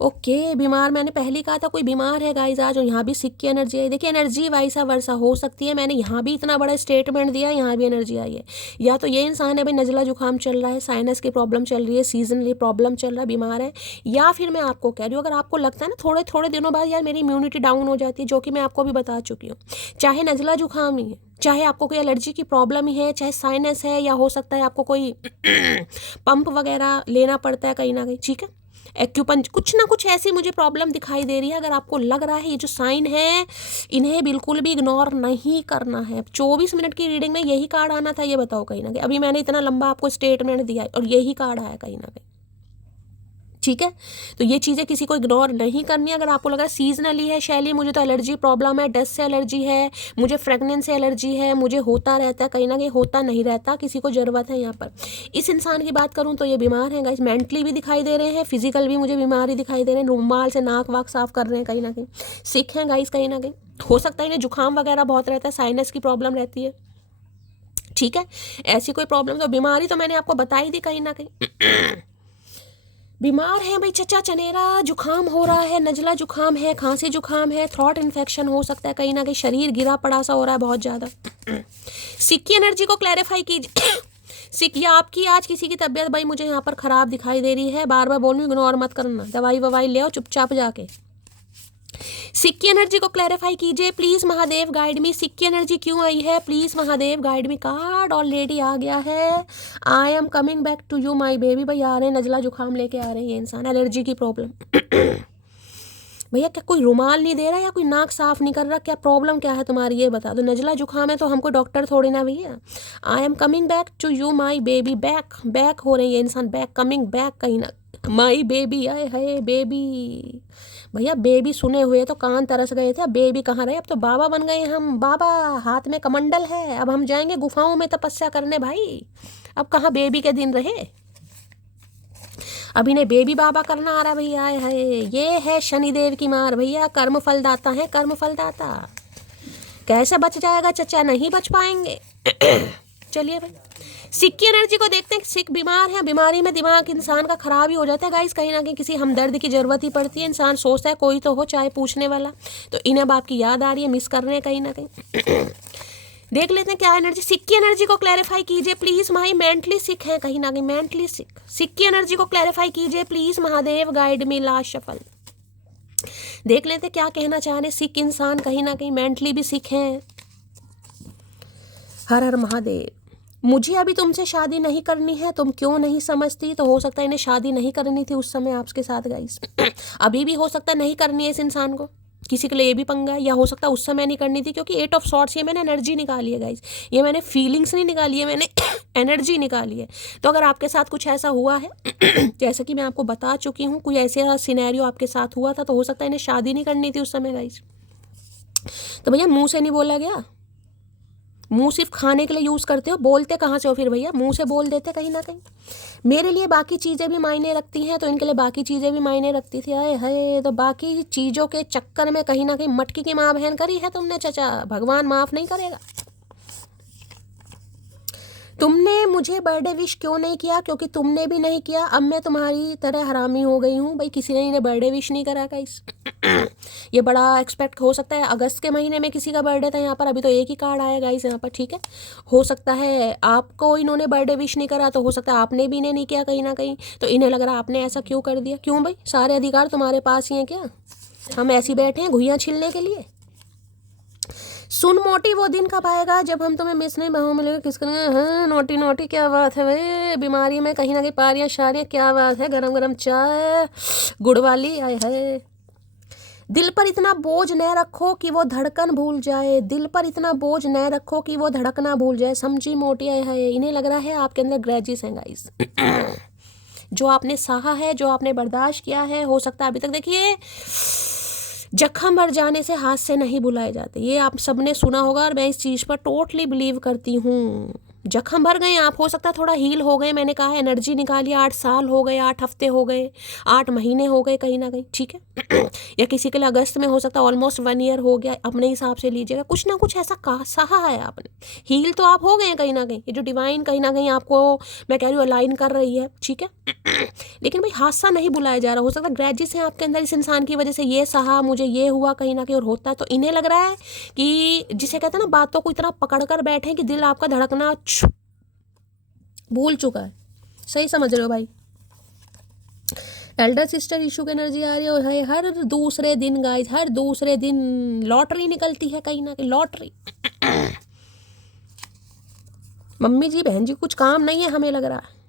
Okay बीमार, मैंने पहले कहा था कोई बीमार है गाइज आज, और यहाँ भी सिक की एनर्जी आई। देखिए एनर्जी वैसा वर्षा हो सकती है, मैंने यहाँ भी इतना बड़ा स्टेटमेंट दिया, यहाँ भी एनर्जी आई है। या तो ये इंसान है भाई नज़ला जुकाम चल रहा है, साइनस की प्रॉब्लम चल रही है, सीजनली प्रॉब्लम चल रहा है, बीमार है। या फिर मैं आपको कह रही हूँ, अगर आपको लगता है ना थोड़े थोड़े दिनों बाद यार मेरी इम्यूनिटी डाउन हो जाती है, जो कि मैं आपको भी बता चुकी हूँ, चाहे नज़ला जुकाम ही है, चाहे आपको कोई एलर्जी की प्रॉब्लम ही है, चाहे साइनस है, या हो सकता है आपको कोई पंप वगैरह लेना पड़ता है कहीं ना कहीं, ठीक है, एक्यूपंच, कुछ ना कुछ ऐसी मुझे प्रॉब्लम दिखाई दे रही है। अगर आपको लग रहा है ये जो साइन है, इन्हें बिल्कुल भी इग्नोर नहीं करना है। 24 मिनट की रीडिंग में यही कार्ड आना था, ये बताओ कहीं ना कहीं। अभी मैंने इतना लंबा आपको स्टेटमेंट दिया है और यही कार्ड आया कहीं ना कहीं, ठीक है। तो ये चीज़ें किसी को इग्नोर नहीं करनी। अगर आपको लगा सीजनली है शैली, मुझे तो एलर्जी प्रॉब्लम है, डस्ट से एलर्जी है, मुझे फ्रेगनेंस से एलर्जी है, मुझे होता रहता है कहीं ना कहीं, होता नहीं रहता, किसी को ज़रूरत है। यहाँ पर इस इंसान की बात करूँ तो ये बीमार है गाइस, मेंटली भी दिखाई दे रहे हैं, फिजिकल भी मुझे बीमारी दिखाई दे रहे हैं, रुमाल से नाक वाक साफ कर रहे हैं कहीं ना कहीं, सिक हैं गाइस कहीं ना कहीं। हो सकता है इन्हें जुकाम वगैरह बहुत रहता है, साइनस की प्रॉब्लम रहती है, ठीक है, ऐसी कोई प्रॉब्लम तो बीमारी तो मैंने आपको बताई दी कहीं ना कहीं। बीमार है भाई, चचा चनेरा जुखाम हो रहा है, नजला जुखाम है, खांसी जुखाम है, थ्रोट इन्फेक्शन हो सकता है, कहीं ना कहीं शरीर गिरा पड़ा सा हो रहा है बहुत ज़्यादा। सिक की एनर्जी को क्लैरिफाई कीजिए। सिक या आपकी आज किसी की तबीयत भाई मुझे यहाँ पर ख़राब दिखाई दे रही है, बार बार बोल रही हूँ, इग्नोर मत करना, दवाई ववाई ले आओ चुपचाप जाके। सिक की एनर्जी को क्लैरिफाई कीजिए please Mahadev guide me. Sick की एनर्जी क्यों आई है, please Mahadev guide me. Card already आ गया है। I am coming back to you my baby. भाई आ रहे हैं, नजला जुखाम लेके आ रहे हैं ये इंसान, एलर्जी की प्रॉब्लम। भैया क्या कोई रुमाल नहीं दे रहा या कोई नाक साफ नहीं कर रहा, क्या प्रॉब्लम क्या है तुम्हारी ये बता दो। नजला जुखाम है तो हमको डॉक्टर थोड़ी ना भैया। I am coming back to you my baby. Back हो रहे हैं ये इंसान, बैक कमिंग बैक कहीं ना। माई बेबी, आए हाय बेबी। भैया बेबी सुने हुए तो कान तरस गए थे, अब बेबी कहाँ रहे, अब तो बाबा बन गए हम। बाबा हाथ में कमंडल है, अब हम जाएंगे गुफाओं में तपस्या करने भाई। अब कहाँ बेबी के दिन रहे, अभी ने बेबी बाबा करना आ रहा है भैया। है ये है शनिदेव की मार भैया, कर्म फल दाता है, कर्म फल दाता। कैसे बच जाएगा चचा, नहीं बच पाएंगे। चलिए भाई सिक की एनर्जी को देखते हैं। सिक बीमार है, बीमारी में दिमाग इंसान का खराब ही हो जाता है गाइस, कहीं ना कहीं किसी हमदर्द की जरूरत ही पड़ती है। इंसान सोचता है कोई तो हो चाहे पूछने वाला, तो इन्हें अब आपकी याद आ रही है, मिस कर रहे हैं कहीं ना कहीं। देख लेते हैं क्या एनर्जी। सिक की एनर्जी को क्लैरिफाई कीजिए प्लीज। माई मेंटली सिक है कहीं ना कहीं, मेंटली सिक। सिक की एनर्जी को क्लैरिफाई कीजिए please Mahadev guide me. Last shuffle देख लेते क्या कहना चाह रहे। सिक इंसान कहीं ना कहीं मेंटली भी सिक है। हर हर महादेव। मुझे अभी तुमसे शादी नहीं करनी है, तुम क्यों नहीं समझती। तो हो सकता है इन्हें शादी नहीं करनी थी उस समय आपके साथ गाइस। अभी भी हो सकता है नहीं करनी है इस इंसान को, किसी के लिए ये भी पंगा है। या हो सकता है उस समय नहीं करनी थी, क्योंकि 8 ऑफ सॉर्ट्स, ये मैंने एनर्जी निकाली है गाइस, ये मैंने फीलिंग्स नहीं निकाली है, मैंने एनर्जी निकाली है। तो अगर आपके साथ कुछ ऐसा हुआ है जैसे कि मैं आपको बता चुकी हूँ, कोई ऐसा सिनेरियो आपके साथ हुआ था, तो हो सकता है इन्हें शादी नहीं करनी थी उस समय गाइस। तो भैया मुंह से नहीं बोला गया, मुंह सिर्फ खाने के लिए यूज़ करते हो, बोलते कहाँ से हो फिर भैया, मुंह से बोल देते कहीं ना कहीं। मेरे लिए बाकी चीज़ें भी मायने रखती हैं, तो इनके लिए बाकी चीज़ें भी मायने रखती थी। आए हाय, तो बाकी चीज़ों के चक्कर में कहीं ना कहीं मटकी की माँ बहन करी है तुमने चचा, भगवान माफ़ नहीं करेगा। तुमने मुझे बर्थडे विश क्यों नहीं किया, क्योंकि तुमने भी नहीं किया। अब मैं तुम्हारी तरह हरामी हो गई हूँ भाई, किसी ने इन्हें बर्थडे विश नहीं करा गाइस। ये बड़ा एक्सपेक्ट हो सकता है, अगस्त के महीने में किसी का बर्थडे था यहाँ पर, अभी तो एक ही कार्ड आया गाइस यहाँ पर, ठीक है। हो सकता है आपको इन्होंने बर्थडे विश नहीं करा, तो हो सकता है आपने भी इन्हें नहीं किया कहीं ना कहीं, तो इन्हें लग रहा आपने ऐसा क्यों कर दिया। क्यों भाई, सारे अधिकार तुम्हारे पास ही हैं क्या, हम ऐसे बैठे हैं घुइयाँ छिलने के लिए। सुन मोटी, वो दिन कब आएगा जब हम तुम्हें मिस नहीं भाव मिलेगा किसका। हाँ नोटी नोटी, क्या बात है भाई, बीमारी में कहीं ना कहीं पारियाँ शारियाँ, क्या बात है, गरम गरम चाय गुड़ वाली। आए है, दिल पर इतना बोझ न रखो कि वो धड़कन भूल जाए, दिल पर इतना बोझ न रखो कि वो धड़कना भूल जाए। समझी मोटी। आए है, इन्हें लग रहा है आपके अंदर ग्रैजेस हैं गाइस। जो आपने सहा है, जो आपने बर्दाश्त किया है, हो सकता है अभी तक, देखिए जख्म भर जाने से हाथ से नहीं बुलाए जाते, ये आप सबने सुना होगा, और मैं इस चीज़ पर टोटली बिलीव करती हूँ। जख्म भर गए आप, हो सकता है थोड़ा हील हो गए, मैंने कहा एनर्जी निकाली, 8 साल हो गए, 8 हफ्ते हो गए, 8 महीने हो गए कहीं ना कहीं, ठीक है। या किसी के लिए अगस्त में हो सकता है ऑलमोस्ट 1 ईयर हो गया, अपने हिसाब से लीजिएगा। कुछ ना कुछ ऐसा कहा सहा है आपने, हील तो आप हो गए हैं कहीं ना कहीं। ये जो डिवाइन कहीं ना कहीं आपको, मैं कह रही हूँ, अलाइन कर रही है, ठीक है। लेकिन भाई हादसा नहीं बुलाया जा रहा, हो सकता है ग्रैजेस हैं आपके अंदर, इस इंसान की वजह से ये सहा, मुझे ये हुआ कहीं ना कहीं, और होता है तो इन्हें लग रहा है कि जिसे कहते हैं ना, बातों को इतना पकड़ कर बैठे कि दिल आपका धड़कना भूल चुका है। सही समझ रहे हो भाई। एल्डर सिस्टर इशू की एनर्जी आ रही है। हर दूसरे दिन गाइस, हर दूसरे दिन लॉटरी निकलती है कहीं ना कहीं, लॉटरी। मम्मी जी बहन जी कुछ काम नहीं है हमें लग रहा है।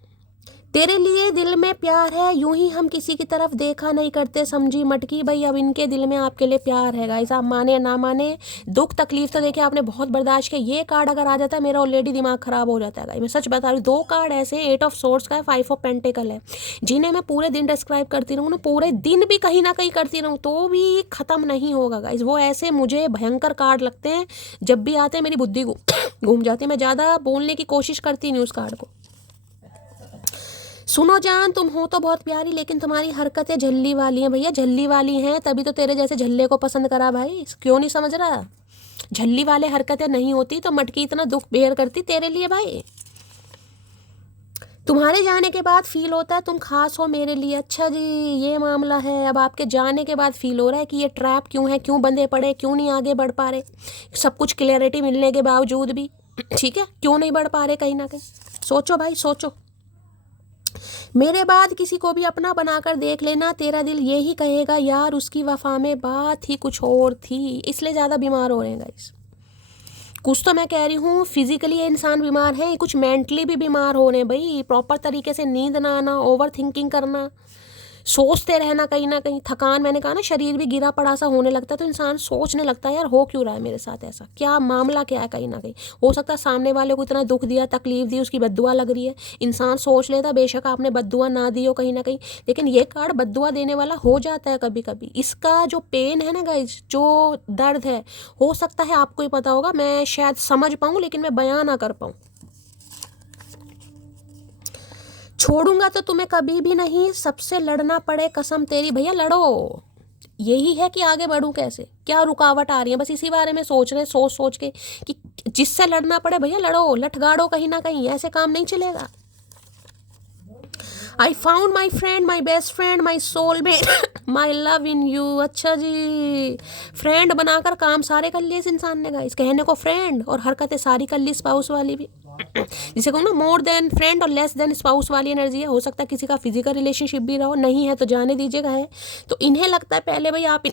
तेरे लिए दिल में प्यार है, यूं ही हम किसी की तरफ देखा नहीं करते, समझी मटकी। भाई अब इनके दिल में आपके लिए प्यार है गाइस, आप माने ना माने। दुख तकलीफ तो देखिए आपने बहुत बर्दाश्त किया। ये कार्ड अगर आ जाता है मेरा ऑलरेडी दिमाग खराब हो जाता है गाइस, मैं सच बता रही हूँ। 2 कार्ड ऐसे, 8 ऑफ सोर्ड्स का है, 5 ऑफ पेंटिकल है, जिन्हें मैं पूरे दिन डिस्क्राइब करती रहूँ ना, पूरे दिन भी कहीं ना कहीं करती रहूँ तो भी खत्म नहीं होगा गाइस। वो ऐसे मुझे भयंकर कार्ड लगते हैं, जब भी आते हैं मेरी बुद्धि घूम जाती है। मैं ज़्यादा बोलने की कोशिश करती नहीं उस कार्ड को। सुनो जान, तुम हो तो बहुत प्यारी, लेकिन तुम्हारी हरकतें झल्ली वाली हैं भैया, झल्ली वाली हैं, तभी तो तेरे जैसे झल्ले को पसंद करा भाई। क्यों नहीं समझ रहा, झल्ली वाले हरकतें नहीं होती तो मटकी इतना दुख बेयर करती तेरे लिए भाई। तुम्हारे जाने के बाद फील होता है तुम खास हो मेरे लिए। अच्छा जी, ये मामला है। अब आपके जाने के बाद फील हो रहा है कि ये ट्रैप क्यों है, क्यों बंधे पड़े, क्यों नहीं आगे बढ़ पा रहे, सब कुछ क्लियरिटी मिलने के बावजूद भी। ठीक है, क्यों नहीं बढ़ पा रहे कहीं ना कहीं। सोचो भाई सोचो। मेरे बाद किसी को भी अपना बनाकर देख लेना, तेरा दिल यही कहेगा यार उसकी वफा में बात ही कुछ और थी। इसलिए ज़्यादा बीमार हो रहे हैं गाइस। कुछ तो मैं कह रही हूँ फिजिकली ये इंसान बीमार है, कुछ मेंटली भी बीमार हो रहे हैं भाई। प्रॉपर तरीके से नींद ना आना, ओवर थिंकिंग करना, सोचते रहना कहीं ना कहीं, थकान। मैंने कहा ना, शरीर भी गिरा पड़ा सा होने लगता है तो इंसान सोचने लगता है यार हो क्यों रहा है मेरे साथ ऐसा, क्या मामला क्या है। कहीं ना कहीं हो सकता है सामने वाले को इतना दुख दिया, तकलीफ दी, उसकी बद्दुआ लग रही है। इंसान सोच लेता बेशक आपने बद्दुआ ना दी हो कहीं ना कहीं, लेकिन ये कार्ड बद्दुआ देने वाला हो जाता है कभी कभी। इसका जो पेन है ना गाइज, जो दर्द है, हो सकता है आपको ही पता होगा, मैं शायद समझ पाऊँ लेकिन मैं बयां ना कर पाऊँ। छोड़ूंगा तो तुम्हें कभी भी नहीं, सबसे लड़ना पड़े कसम तेरी। भैया लड़ो, यही है कि आगे बढ़ूं कैसे, क्या रुकावट आ रही है, बस इसी बारे में सोच रहे, सोच सोच के कि जिससे लड़ना पड़े भैया लड़ो, लठगाड़ो कहीं ना कहीं, ऐसे काम नहीं चलेगा। I found my friend, my best friend, my soulmate, my love in you. अच्छा जी, फ्रेंड बनाकर काम सारे कर लिए इस इंसान ने गाइस। कहने को फ्रेंड और हरकतें सारी कर ली स्पाउस वाली भी। जिसे कहूँ ना, मोर देन फ्रेंड और लेस देन स्पाउस वाली एनर्जी है। हो सकता है किसी का फिजिकल रिलेशनशिप भी रहो, नहीं है तो जाने दीजिएगा। है तो इन्हें लगता है पहले भाई आप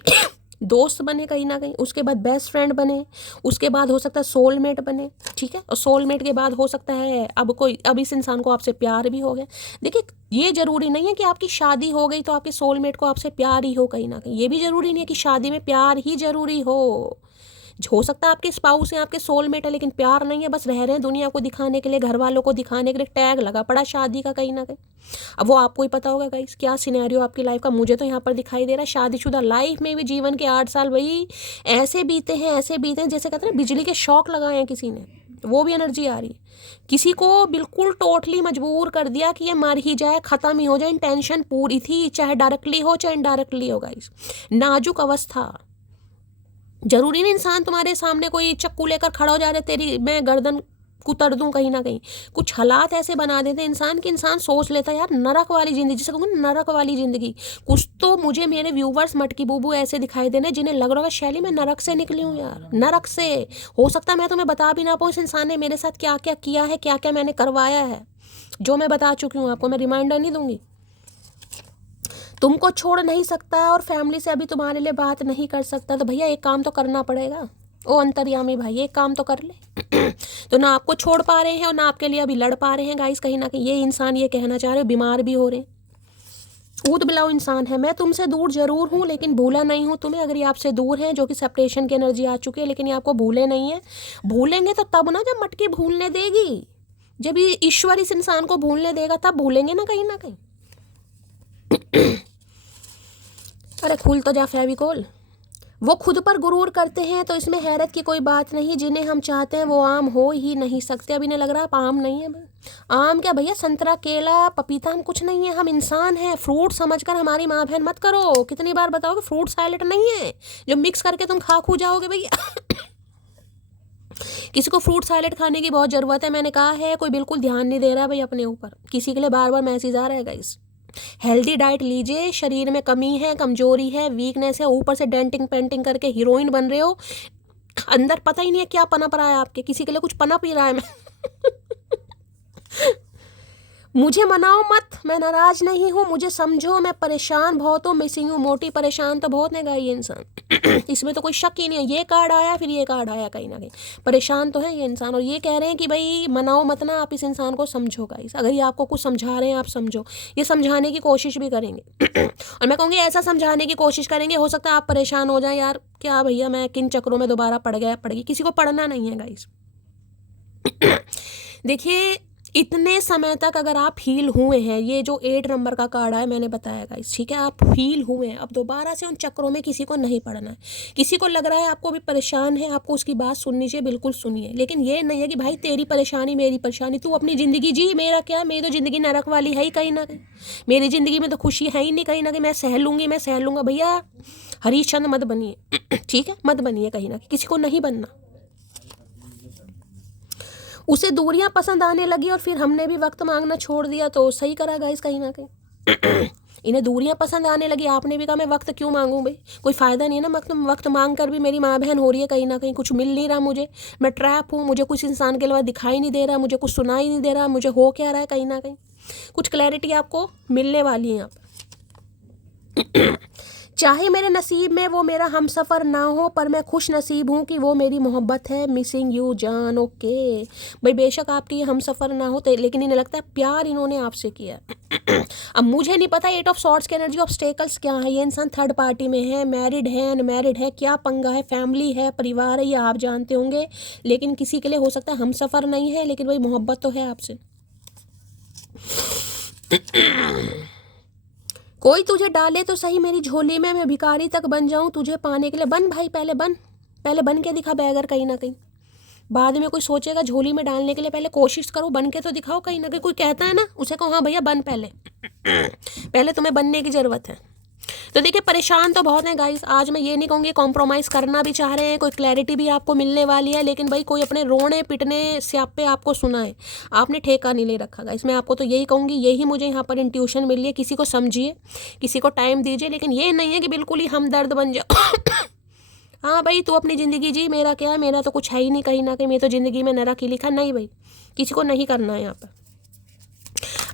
दोस्त बने कहीं ना कहीं, उसके बाद बेस्ट फ्रेंड बने, उसके बाद हो सकता है सोलमेट बने। ठीक है, और सोलमेट के बाद हो सकता है अब इस इंसान को आपसे प्यार भी हो गया। देखिए, ये जरूरी नहीं है कि आपकी शादी हो गई तो आपके सोलमेट को आपसे प्यार ही हो कहीं ना कहीं। ये भी जरूरी नहीं है कि शादी में प्यार ही जरूरी हो सकता है आपके स्पाउस है, आपके सोलमेट है, लेकिन प्यार नहीं है, बस रह रहे हैं दुनिया को दिखाने के लिए, घर वालों को दिखाने के लिए, टैग लगा पड़ा शादी का कहीं ना कहीं। अब वो आपको ही पता होगा गाइस क्या सिनेरियो आपकी लाइफ का। मुझे तो यहाँ पर दिखाई दे रहा है शादीशुदा लाइफ में भी जीवन के 8 साल भाई ऐसे बीते हैं जैसे कहते हैं बिजली के शॉक लगाए हैं किसी ने, वो भी एनर्जी आ रही है। किसी को बिल्कुल टोटली मजबूर कर दिया कि ये मर ही जाए, खत्म ही हो जाए। इंटेंशन पूरी थी, चाहे डायरेक्टली हो चाहे इनडायरेक्टली हो गाइस। नाजुक अवस्था, जरूरी नहीं इंसान तुम्हारे सामने कोई चक्कू लेकर खड़ा हो जा रहा है तेरी मैं गर्दन कुतर दूं कहीं ना कहीं। कुछ हालात ऐसे बना देते इंसान कि इंसान सोच लेता है यार नरक वाली जिंदगी, जिसे कहूँगा नरक वाली जिंदगी। कुछ तो मुझे मेरे व्यूवर्स मटकी बूबू ऐसे दिखाई देने जिन्हें लग रहा होगा शैली मैं नरक से निकली हूँ यार, नरक से। हो सकता है मैं तुम्हें बता भी ना पाऊँ इस इंसान ने मेरे साथ क्या क्या किया है, क्या क्या मैंने करवाया है, जो मैं बता चुकी हूँ आपको। मैं रिमाइंडर नहीं दूंगी। तुमको छोड़ नहीं सकता और फैमिली से अभी तुम्हारे लिए बात नहीं कर सकता, तो भैया एक काम तो करना पड़ेगा। ओ अंतर्यामी भाई, एक काम तो कर ले। तो ना आपको छोड़ पा रहे हैं और ना आपके लिए अभी लड़ पा रहे हैं गाइस। कहीं ना कहीं ये इंसान ये कहना चाह रहे हो, बीमार भी हो रहे हैं। ऊद बिलाव इंसान है। मैं तुमसे दूर जरूर हूँ लेकिन भूला नहीं हूँ तुम्हें। अगर ये आपसे दूर है, जो कि सेपरेशन की एनर्जी आ चुकी है, लेकिन ये आपको भूले नहीं है। भूलेंगे तो तब ना जब मटकी भूलने देगी, जब ये ईश्वर इस इंसान को भूलने देगा तब भूलेंगे ना कहीं ना कहीं। अरे खुल तो जा फेविकोल। वो खुद पर गुरूर करते हैं तो इसमें हैरत की कोई बात नहीं। जिन्हें हम चाहते हैं वो आम हो ही नहीं सकते। अब इन्हें लग रहा है आप आम नहीं है भाई। आम क्या भैया, संतरा केला पपीता हम कुछ नहीं है, हम इंसान हैं। फ्रूट समझकर हमारी माँ बहन मत करो। कितनी बार बताओगे, फ्रूट सैलेड नहीं है जो मिक्स करके तुम खा खू जाओगे भैया। किसी को फ्रूट सैलेड खाने की बहुत ज़रूरत है, मैंने कहा है। कोई बिल्कुल ध्यान नहीं दे रहा है भाई अपने ऊपर। किसी के लिए बार बार मैसेज आ रहा है गाइस, हेल्दी डाइट लीजिए। शरीर में कमी है, कमजोरी है, वीकनेस है, ऊपर से डेंटिंग पेंटिंग करके हीरोइन बन रहे हो, अंदर पता ही नहीं है क्या पनप रहा है आपके। किसी के लिए कुछ पनप ही रहा है। मैं मुझे मनाओ मत, मैं नाराज नहीं हूँ, मुझे समझो, मैं परेशान बहुत हूँ, मिसिंग हूँ। मोटी परेशान तो बहुत है ये इंसान। इसमें तो कोई शक ही नहीं है। ये कार्ड आया फिर ये कार्ड आया, कहीं ना कहीं परेशान तो है ये इंसान। और ये कह रहे हैं कि भाई मनाओ मत ना, आप इस इंसान को समझो गाइस। अगर ये आपको कुछ समझा रहे हैं आप समझो, ये समझाने की कोशिश भी करेंगे। और मैं कहूँगी ऐसा समझाने की कोशिश करेंगे, हो सकता है आप परेशान हो जाए यार, क्या भैया मैं किन चक्रों में दोबारा पड़ गया पड़ गई। किसी को पढ़ना नहीं है गाइस। देखिए इतने समय तक अगर आप हील हुए हैं, ये जो 8 नंबर का कार्ड है मैंने बताया गाइस, ठीक है, आप हील हुए हैं, अब दोबारा से उन चक्रों में किसी को नहीं पड़ना है। किसी को लग रहा है आपको भी परेशान है, आपको उसकी बात सुननी चाहिए, बिल्कुल सुनिए, लेकिन ये नहीं है कि भाई तेरी परेशानी मेरी परेशानी, तू अपनी ज़िंदगी जी, मेरा क्या, मेरी तो ज़िंदगी नरक वाली है ही कहीं ना कहीं, मेरी ज़िंदगी में तो खुशी है ही नहीं कहीं ना कहीं, मैं सह लूँगी, मैं सह लूँगा। भैया हरीशचंद्र मत बनिए ठीक है, मत बनिए कहीं ना कहीं, किसी को नहीं बनना। उसे दूरियां पसंद आने लगी और फिर हमने भी वक्त मांगना छोड़ दिया, तो सही करा गाइस कहीं ना कहीं। इन्हें दूरियां पसंद आने लगी, आपने भी कहा मैं वक्त क्यों मांगूं भाई, कोई फ़ायदा नहीं है ना, वक्त मांग कर भी मेरी माँ बहन हो रही है कहीं ना कहीं, कुछ मिल नहीं रहा मुझे, मैं ट्रैप हूँ, मुझे कुछ इंसान के अलावा दिखाई नहीं दे रहा, मुझे कुछ सुनाई नहीं दे रहा, मुझे हो क्या रहा है कहीं ना कहीं। कुछ क्लैरिटी आपको मिलने वाली है यहाँ पर। चाहे मेरे नसीब में वो मेरा हमसफ़र ना हो, पर मैं खुश नसीब हूँ कि वो मेरी मोहब्बत है, मिसिंग यू जान। ओके भाई, बेशक आपकी ये हमसफ़र ना हो तो, लेकिन इन्हें लगता है प्यार इन्होंने आपसे किया। अब मुझे नहीं पता 8 ऑफ सॉर्ड्स की एनर्जी, ऑब्स्टेकल्स क्या है, ये इंसान थर्ड पार्टी में है, मैरिड है, अनमैरिड है, क्या पंगा है, फैमिली है, परिवार है, ये आप जानते होंगे, लेकिन किसी के लिए हो सकता है हमसफ़र नहीं है, लेकिन भाई मोहब्बत तो है आपसे। कोई तुझे डाले तो सही मेरी झोली में, मैं भिखारी तक बन जाऊं तुझे पाने के लिए। बन भाई, पहले बन के दिखा बैगर कहीं ना कहीं, बाद में कोई सोचेगा झोली में डालने के लिए, पहले कोशिश करो, बन के तो दिखाओ कहीं ना कहीं। कोई कहता है ना उसे कहो हाँ भैया बन, पहले तुम्हें बनने की ज़रूरत है। तो देखिए परेशान तो बहुत हैं गाइस, आज मैं ये नहीं कहूँगी कॉम्प्रोमाइज़ करना भी चाह रहे हैं, कोई क्लैरिटी भी आपको मिलने वाली है, लेकिन भाई कोई अपने रोने पिटने स्यापे आपको सुनाए, आपने ठेका नहीं ले रखा गाइस। मैं आपको तो यही कहूँगी, यही मुझे यहाँ पर इंट्यूशन मिली है, किसी को समझिए, किसी को टाइम दीजिए, लेकिन ये नहीं है कि बिल्कुल ही हमदर्द बन जाओ। हाँ भाई तू अपनी ज़िंदगी जी, मेरा क्या है, मेरा तो कुछ है ही नहीं कहीं ना कहीं, मेरी तो ज़िंदगी में नरक ही लिखा। नहीं भाई, किसी को नहीं करना है यहाँ पर।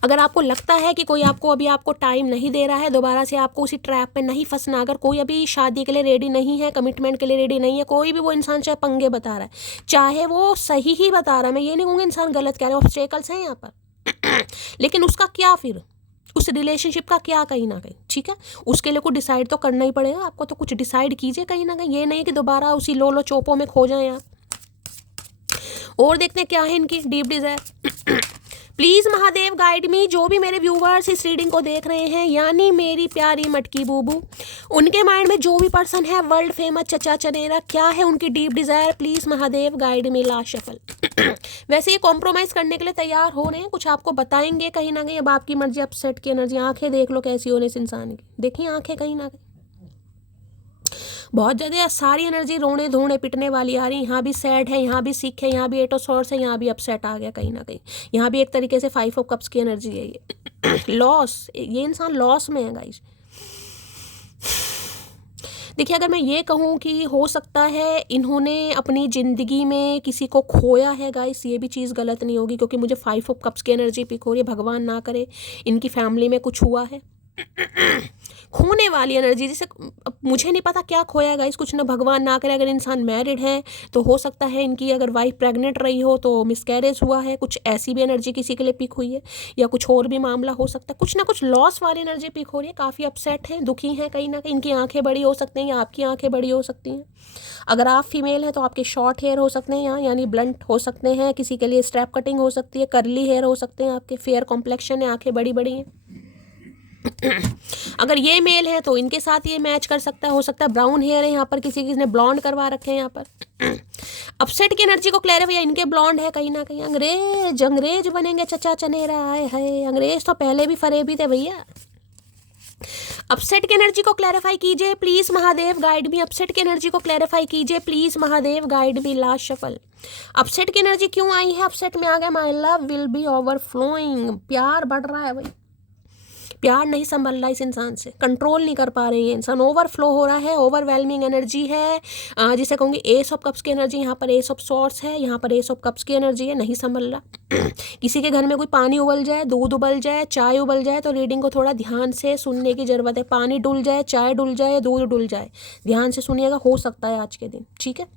अगर आपको लगता है कि कोई आपको अभी आपको टाइम नहीं दे रहा है, दोबारा से आपको उसी ट्रैप में नहीं फंसना, अगर कोई अभी शादी के लिए रेडी नहीं है, कमिटमेंट के लिए रेडी नहीं है, कोई भी वो इंसान चाहे पंगे बता रहा है, चाहे वो सही ही बता रहा है, मैं ये नहीं कहूँगी इंसान गलत कह रहा है, ऑब्स्टेकल्स हैं यहाँ पर। लेकिन उसका क्या फिर, उस रिलेशनशिप का क्या कहीं ना कहीं, ठीक है, उसके लिए कुछ डिसाइड तो करना ही पड़ेगा आपको, तो कुछ डिसाइड कीजिए कहीं ना कहीं, ये नहीं कि दोबारा उसी लो चोपों में खो जाएं आप। और देखते हैं क्या है इनकी deep Dzire. Please Mahadev guide मी, जो भी मेरे व्यूवर्स इस रीडिंग को देख रहे हैं, यानी मेरी प्यारी मटकी बूबू, उनके माइंड में जो भी पर्सन है वर्ल्ड फेमस चचा चनेरा, क्या है उनकी deep desire, please Mahadev guide me. Last shuffle. वैसे ये कॉम्प्रोमाइज़ करने के लिए तैयार हो रहे हैं, कुछ आपको बताएंगे कहीं ना कहीं, अब आपकी मर्जी, अपसेट की एनर्जी, आंखें देख लो कैसी होने इस इंसान की, देखिए आंखें कहीं ना कहीं बहुत ज़्यादा सारी एनर्जी रोने धोने पिटने वाली आ रही, यहाँ भी सैड है, यहाँ भी सिक है, यहाँ भी 8 ऑफ सॉर्ड्स है, यहाँ भी अपसेट आ गया कहीं ना कहीं, यहाँ भी एक तरीके से 5 ऑफ कप्स की एनर्जी है ये। लॉस, ये इंसान लॉस में है गाइस। देखिए अगर मैं ये कहूँ कि हो सकता है इन्होंने अपनी ज़िंदगी में किसी को खोया है गाइस, ये भी चीज़ गलत नहीं होगी, क्योंकि मुझे 5 ऑफ कप्स की एनर्जी पिक हो रही है, भगवान ना करे इनकी फैमिली में कुछ हुआ है। खोने वाली एनर्जी, जैसे मुझे नहीं पता क्या खोया गाइस, कुछ ना भगवान ना करे, अगर इंसान मैरिड है तो हो सकता है इनकी अगर वाइफ प्रेग्नेंट रही हो तो मिसकैरेज हुआ है, कुछ ऐसी भी एनर्जी किसी के लिए पिक हुई है, या कुछ और भी मामला हो सकता है, कुछ ना कुछ लॉस वाली एनर्जी पिक हो रही है, काफ़ी अपसेट हैं, दुखी हैं कहीं ना कहीं, इनकी आंखें बड़ी हो सकती हैं या आपकी आंखें बड़ी हो सकती हैं। अगर आप फीमेल हैं तो आपके शॉर्ट हेयर हो सकते हैं यहाँ, यानी ब्लंट हो सकते हैं, किसी के लिए स्ट्रैप कटिंग हो सकती है, करली हेयर हो सकते हैं, आपके फेयर कॉम्प्लेक्शन है, आंखें बड़ी बड़ी हैं। अगर ये मेल है तो इनके साथ ये मैच कर सकता है, हो सकता है ब्राउन हेयर है यहाँ पर, किसी ने ब्लॉन्ड करवा रखे हैं यहाँ पर। अपसेट की एनर्जी को क्लैरिफाई, या इनके ब्लॉन्ड है कहीं ना कहीं, अंग्रेज बनेंगे चचा चनेरा, आए है अंग्रेज तो पहले भी फरेबी थे भैया। अपसेट की एनर्जी को क्लैरिफाई कीजिए please Mahadev guide me, upset की एनर्जी को क्लैरिफाई कीजिए please Mahadev guide me. Last shuffle. Upset की एनर्जी क्यों आई है, अपसेट में आ गया my love will be overflowing, प्यार बढ़ रहा है भाई, प्यार नहीं संभल रहा इस इंसान से, कंट्रोल नहीं कर पा रहे हैं इंसान, ओवरफ्लो हो रहा है, ओवरवेलमिंग एनर्जी है, जिसे कहूँगी एस ऑफ कप्स की एनर्जी, यहाँ पर एस ऑफ सॉर्ड्स है, यहाँ पर एस ऑफ कप्स की एनर्जी है, नहीं संभल रहा। किसी के घर में कोई पानी उबल जाए, दूध उबल जाए, चाय उबल जाए, तो रीडिंग को थोड़ा ध्यान से सुनने की ज़रूरत है। पानी डुल जाए, चाय डुल जाए, दूध डुल जाए, ध्यान से सुनिएगा, हो सकता है आज के दिन, ठीक है।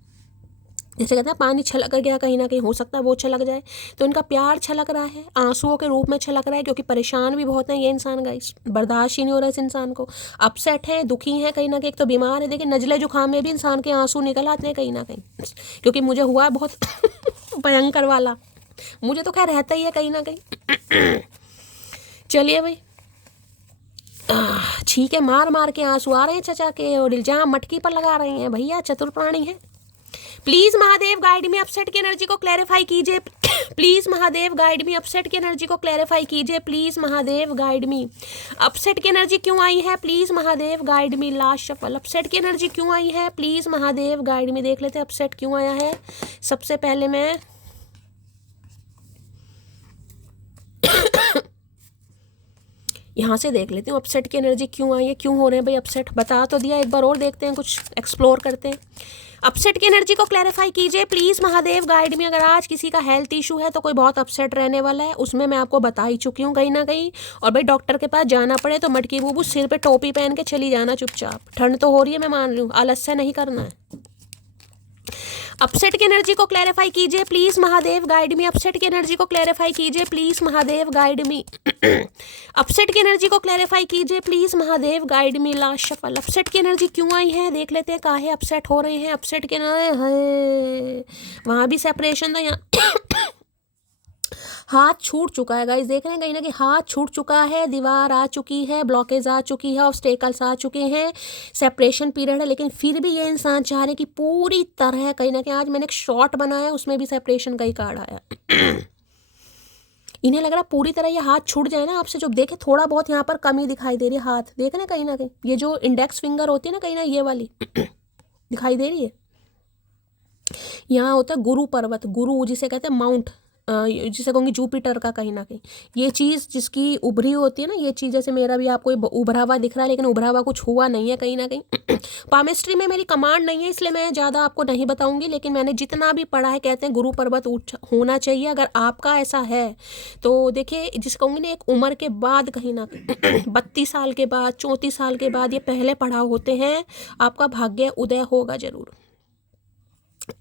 जैसे कहते हैं पानी छलक गया कहीं ना कहीं, हो सकता है वो छलक जाए, तो इनका प्यार छलक रहा है, आंसुओं के रूप में छलक रहा है, क्योंकि परेशान भी बहुत है ये इंसान गाइस, बर्दाश्त ही नहीं हो रहा है इस इंसान को, अपसेट है, दुखी है कहीं ना कहीं, एक तो बीमार है, देखिए नजले जुकाम में भी इंसान के आंसू निकल आते हैं कहीं ना कहीं, क्योंकि मुझे हुआ है बहुत भयंकर वाला, मुझे तो खैर रहता ही है कहीं ना कहीं। चलिए भाई, ठीक है, मार मार के आंसू आ रहे हैं चचा के और इल्जाम मटकी पर लगा रहे हैं। भैया चतुर प्राणी है। Please Mahadev guide me, upset की एनर्जी को क्लैरिफाई कीजिए। Please Mahadev guide me, upset की एनर्जी को क्लैरिफाई कीजिए। Please Mahadev guide me, upset की एनर्जी क्यों आई है? Please Mahadev guide me. Last shuffle, upset की एनर्जी क्यों आई है? प्लीज महादेव गाइड मी। देख लेते हैं अपसेट क्यों आया है। सबसे पहले मैं यहाँ से देख लेती हूँ अपसेट की एनर्जी क्यों आई है, क्यों हो रहे हैं भाई अपसेट। बता तो दिया, एक बार और देखते हैं, कुछ एक्सप्लोर करते हैं। अपसेट की एनर्जी को क्लैरिफाई कीजिए प्लीज महादेव गाइड में। अगर आज किसी का हेल्थ इशू है तो कोई बहुत अपसेट रहने वाला है, उसमें मैं आपको बता ही चुकी हूँ कहीं ना कहीं। और भाई डॉक्टर के पास जाना पड़े तो मटकी बूबू सिर पे टोपी पहन के चली जाना चुपचाप। ठंड तो हो रही है, मैं मान रही हूँ, आलस्य नहीं करना है। अपसेट की एनर्जी को क्लैरिफाई कीजिए please Mahadev guide me. Upset की एनर्जी को क्लैरिफाई कीजिए please Mahadev guide me. Upset की एनर्जी को क्लैरिफाई कीजिए please Mahadev guide me. Last shuffle, upset की एनर्जी क्यों आई है देख लेते हैं। काहे अपसेट हो रहे हैं अपसेट के ना है, वहां भी सेपरेशन था, यहाँ हाथ छूट चुका है गाइस। देख रहे हैं कहीं ना कहीं हाथ छूट चुका है, दीवार आ चुकी है, ब्लॉकेज आ चुकी है, ऑब्स्टेकल्स आ चुके हैं, सेपरेशन पीरियड है। लेकिन फिर भी ये इंसान चाह रहे हैं कि पूरी तरह कहीं ना कहीं, आज मैंने एक शॉर्ट बनाया उसमें भी सेपरेशन का ही कार्ड आया। इन्हें लग रहा है पूरी तरह ये हाथ छूट जाए ना आपसे। जो देखे थोड़ा बहुत यहाँ पर कमी दिखाई दे रही है, हाथ देख रहे हैं कहीं ना कहीं, ये जो इंडेक्स फिंगर होती है ना कहीं ना, ये वाली दिखाई दे रही है। यहाँ होता है गुरु पर्वत, गुरु जिसे कहते हैं माउंट, जिसे कहूँगी जुपिटर का कहीं ना कहीं। ये चीज़ जिसकी उभरी होती है ना, ये चीज़ जैसे मेरा भी आपको उभरा हुआ दिख रहा है, लेकिन उभरा हुआ कुछ हुआ नहीं है कहीं ना कहीं। पामिस्ट्री में मेरी कमांड नहीं है, इसलिए मैं ज़्यादा आपको नहीं बताऊंगी, लेकिन मैंने जितना भी पढ़ा है कहते हैं गुरु पर्वत होना चाहिए। अगर आपका ऐसा है तो देखिए, जिसे कहूँगी ना एक उम्र के बाद कहीं ना कहीं 32 साल के बाद, 34 साल के बाद, ये पहले पढ़ाव होते हैं, आपका भाग्य उदय होगा जरूर।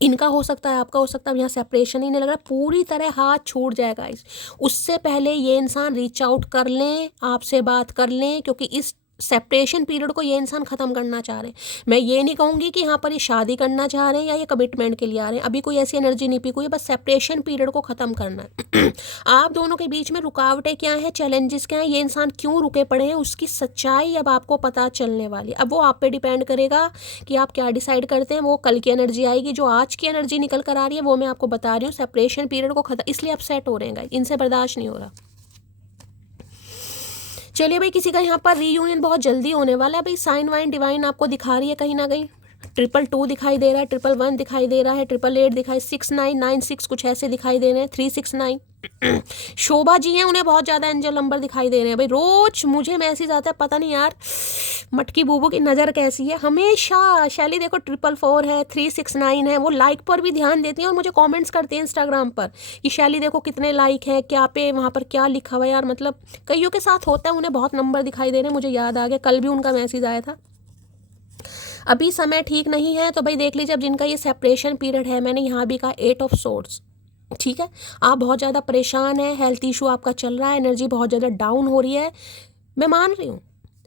इनका हो सकता है, आपका हो सकता है। यहाँ सेपरेशन ही नहीं लग रहा, पूरी तरह हाथ छूट जाएगा इस। उससे पहले ये इंसान रीच आउट कर लें, आपसे बात कर लें, क्योंकि इस सेपरेशन पीरियड को ये इंसान ख़त्म करना चाह रहे हैं। मैं ये नहीं कहूँगी कि यहाँ पर ये शादी करना चाह रहे हैं या ये कमिटमेंट के लिए आ रहे हैं, अभी कोई ऐसी एनर्जी नहीं पी हुई है, बस सेपरेशन पीरियड को ख़त्म करना है। आप दोनों के बीच में रुकावटें क्या हैं, चैलेंजेस क्या हैं, ये इंसान क्यों रुके पड़े हैं, उसकी सच्चाई अब आपको पता चलने वाली। अब वो आप पे डिपेंड करेगा कि आप क्या डिसाइड करते हैं। वो कल की एनर्जी आएगी, जो आज की एनर्जी निकल कर आ रही है वो मैं आपको बता रही हूँ। सेपरेशन पीरियड को ख़त्म, इसलिए अपसेट हो रहे हैं, इनसे बर्दाश्त नहीं हो रहा। चलिए भाई, किसी का यहाँ पर रीयूनियन बहुत जल्दी होने वाला है भाई। साइन वाइन डिवाइन आपको दिखा रही है कहीं ना कहीं। 222 दिखाई दे रहा है, 111 दिखाई दे रहा है, 888 दिखाई, 6996 कुछ ऐसे दिखाई दे रहे हैं, 369। शोभा जी हैं, उन्हें बहुत ज़्यादा एंजल नंबर दिखाई दे रहे हैं भाई। रोज मुझे मैसेज आता है, पता नहीं यार मटकी बूबू की नज़र कैसी है। हमेशा शैली देखो 444 है, 369 है, वो लाइक पर भी ध्यान देती हैं और मुझे कमेंट्स करती हैं इंस्टाग्राम पर कि शैली देखो कितने लाइक हैं, क्या पे वहाँ पर क्या लिखा हुआ है। यार मतलब कईयों के साथ होता है, उन्हें बहुत नंबर दिखाई दे रहे हैं। मुझे याद आ गया, कल भी उनका मैसेज आया था। अभी समय ठीक नहीं है तो भाई देख लीजिए, अब जिनका ये सेपरेशन पीरियड है, मैंने यहाँ भी कहा 8 ऑफ सोर्ड्स, ठीक है। आप बहुत ज़्यादा परेशान हैं, हेल्थ इशू आपका चल रहा है, एनर्जी बहुत ज़्यादा डाउन हो रही है, मैं मान रही हूँ।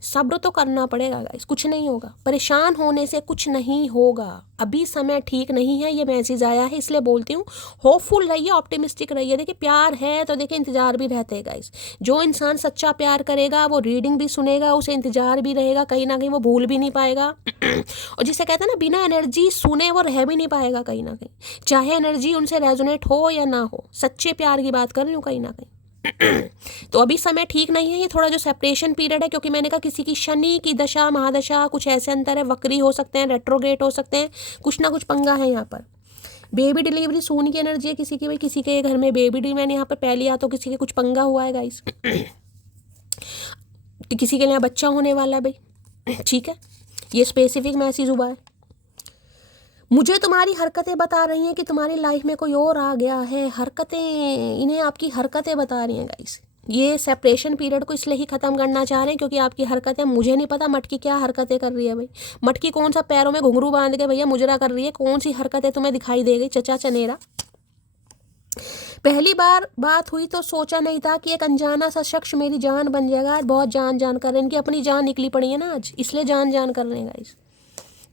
सब्र तो करना पड़ेगा गाइस, कुछ नहीं होगा, परेशान होने से कुछ नहीं होगा। अभी समय ठीक नहीं है, ये मैसेज आया है इसलिए बोलती हूँ। होपफुल रहिए, ऑप्टिमिस्टिक रहिए। देखिए प्यार है तो देखिए इंतजार भी रहते हैं गाइस। जो इंसान सच्चा प्यार करेगा वो रीडिंग भी सुनेगा, उसे इंतजार भी रहेगा, कहीं ना कहीं वो भूल भी नहीं पाएगा। और जिसे कहते हैं ना, बिना एनर्जी सुने वो रह भी नहीं पाएगा कहीं ना कहीं, चाहे एनर्जी उनसे रेजोनेट हो या ना हो। सच्चे प्यार की बात कर रही हूँ कहीं ना कहीं। तो अभी समय ठीक नहीं है, ये थोड़ा जो सेपरेशन पीरियड है, क्योंकि मैंने कहा किसी की शनि की दशा महादशा कुछ ऐसे अंतर है, वक्री हो सकते हैं, रेट्रोगेट हो सकते हैं, कुछ ना कुछ पंगा है यहाँ पर। बेबी डिलीवरी सून की एनर्जी है किसी की भाई, किसी के घर में बेबी डिलीवरी मैंने यहाँ पर पहले या तो किसी के कुछ पंगा हुआ है गाइस। तो किसी के लिए बच्चा होने वाला है भाई, ठीक है, ये स्पेसिफिक मैसेज हुआ है। मुझे तुम्हारी हरकतें बता रही हैं कि तुम्हारी लाइफ में कोई और आ गया है। हरकतें, इन्हें आपकी हरकतें बता रही हैं गाइस। ये सेपरेशन पीरियड को इसलिए ही ख़त्म करना चाह रहे हैं क्योंकि आपकी हरकतें, मुझे नहीं पता मटकी क्या हरकतें कर रही है भाई। मटकी कौन सा पैरों में घुंघरू बांध के भैया मुजरा कर रही है, कौन सी हरकतें तुम्हें दिखाई दे गई चचा चनेरा। पहली बार बात हुई तो सोचा नहीं था कि एक अनजाना सा शख्स मेरी जान बन जाएगा। आज बहुत जान जान कर रहे हैं, इनकी अपनी जान निकली पड़ी है ना आज, इसलिए जान जान कर रहे हैं गाइस।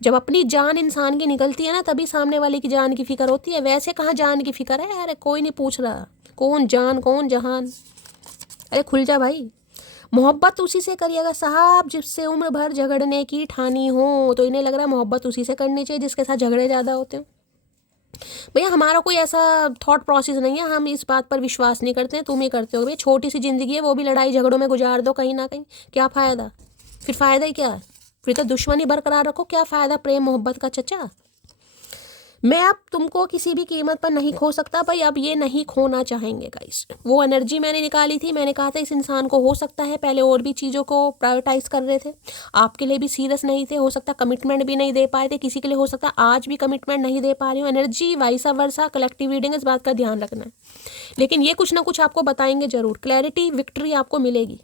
जब अपनी जान इंसान की निकलती है ना, तभी सामने वाले की जान की फिक्र होती है। वैसे कहाँ जान की फिक्र है यार, कोई नहीं पूछ रहा, कौन जान कौन जहान। अरे खुल जा भाई। मोहब्बत उसी से करिएगा साहब जिससे उम्र भर झगड़ने की ठानी हो। तो इन्हें लग रहा है मोहब्बत उसी से करनी चाहिए जिसके साथ झगड़े ज़्यादा होते हैं। भैया हमारा कोई ऐसा थॉट प्रोसेस नहीं है, हम इस बात पर विश्वास नहीं करते हैं, तुम ही करते हो। भैया छोटी सी ज़िंदगी है, वो भी लड़ाई झगड़ों में गुजार दो कहीं ना कहीं, क्या फ़ायदा? फिर फ़ायदा ही क्या है? फिर तो दुश्मनी बरकरार रखो, क्या फ़ायदा प्रेम मोहब्बत का चचा। मैं अब तुमको किसी भी कीमत पर नहीं खो सकता भाई, अब ये नहीं खोना चाहेंगे गाइस। वो एनर्जी मैंने निकाली थी, मैंने कहा था इस इंसान को हो सकता है पहले और भी चीज़ों को प्रायोरिटाइज कर रहे थे, आपके लिए भी सीरियस नहीं थे, हो सकता कमिटमेंट भी नहीं दे पाए थे किसी के लिए, हो सकता आज भी कमिटमेंट नहीं दे पा रही हूँ। एनर्जी वाइसा वर्सा कलेक्टिव रीडिंग, इस बात का ध्यान रखना है। लेकिन ये कुछ ना कुछ आपको बताएंगे ज़रूर, क्लैरिटी विक्ट्री आपको मिलेगी।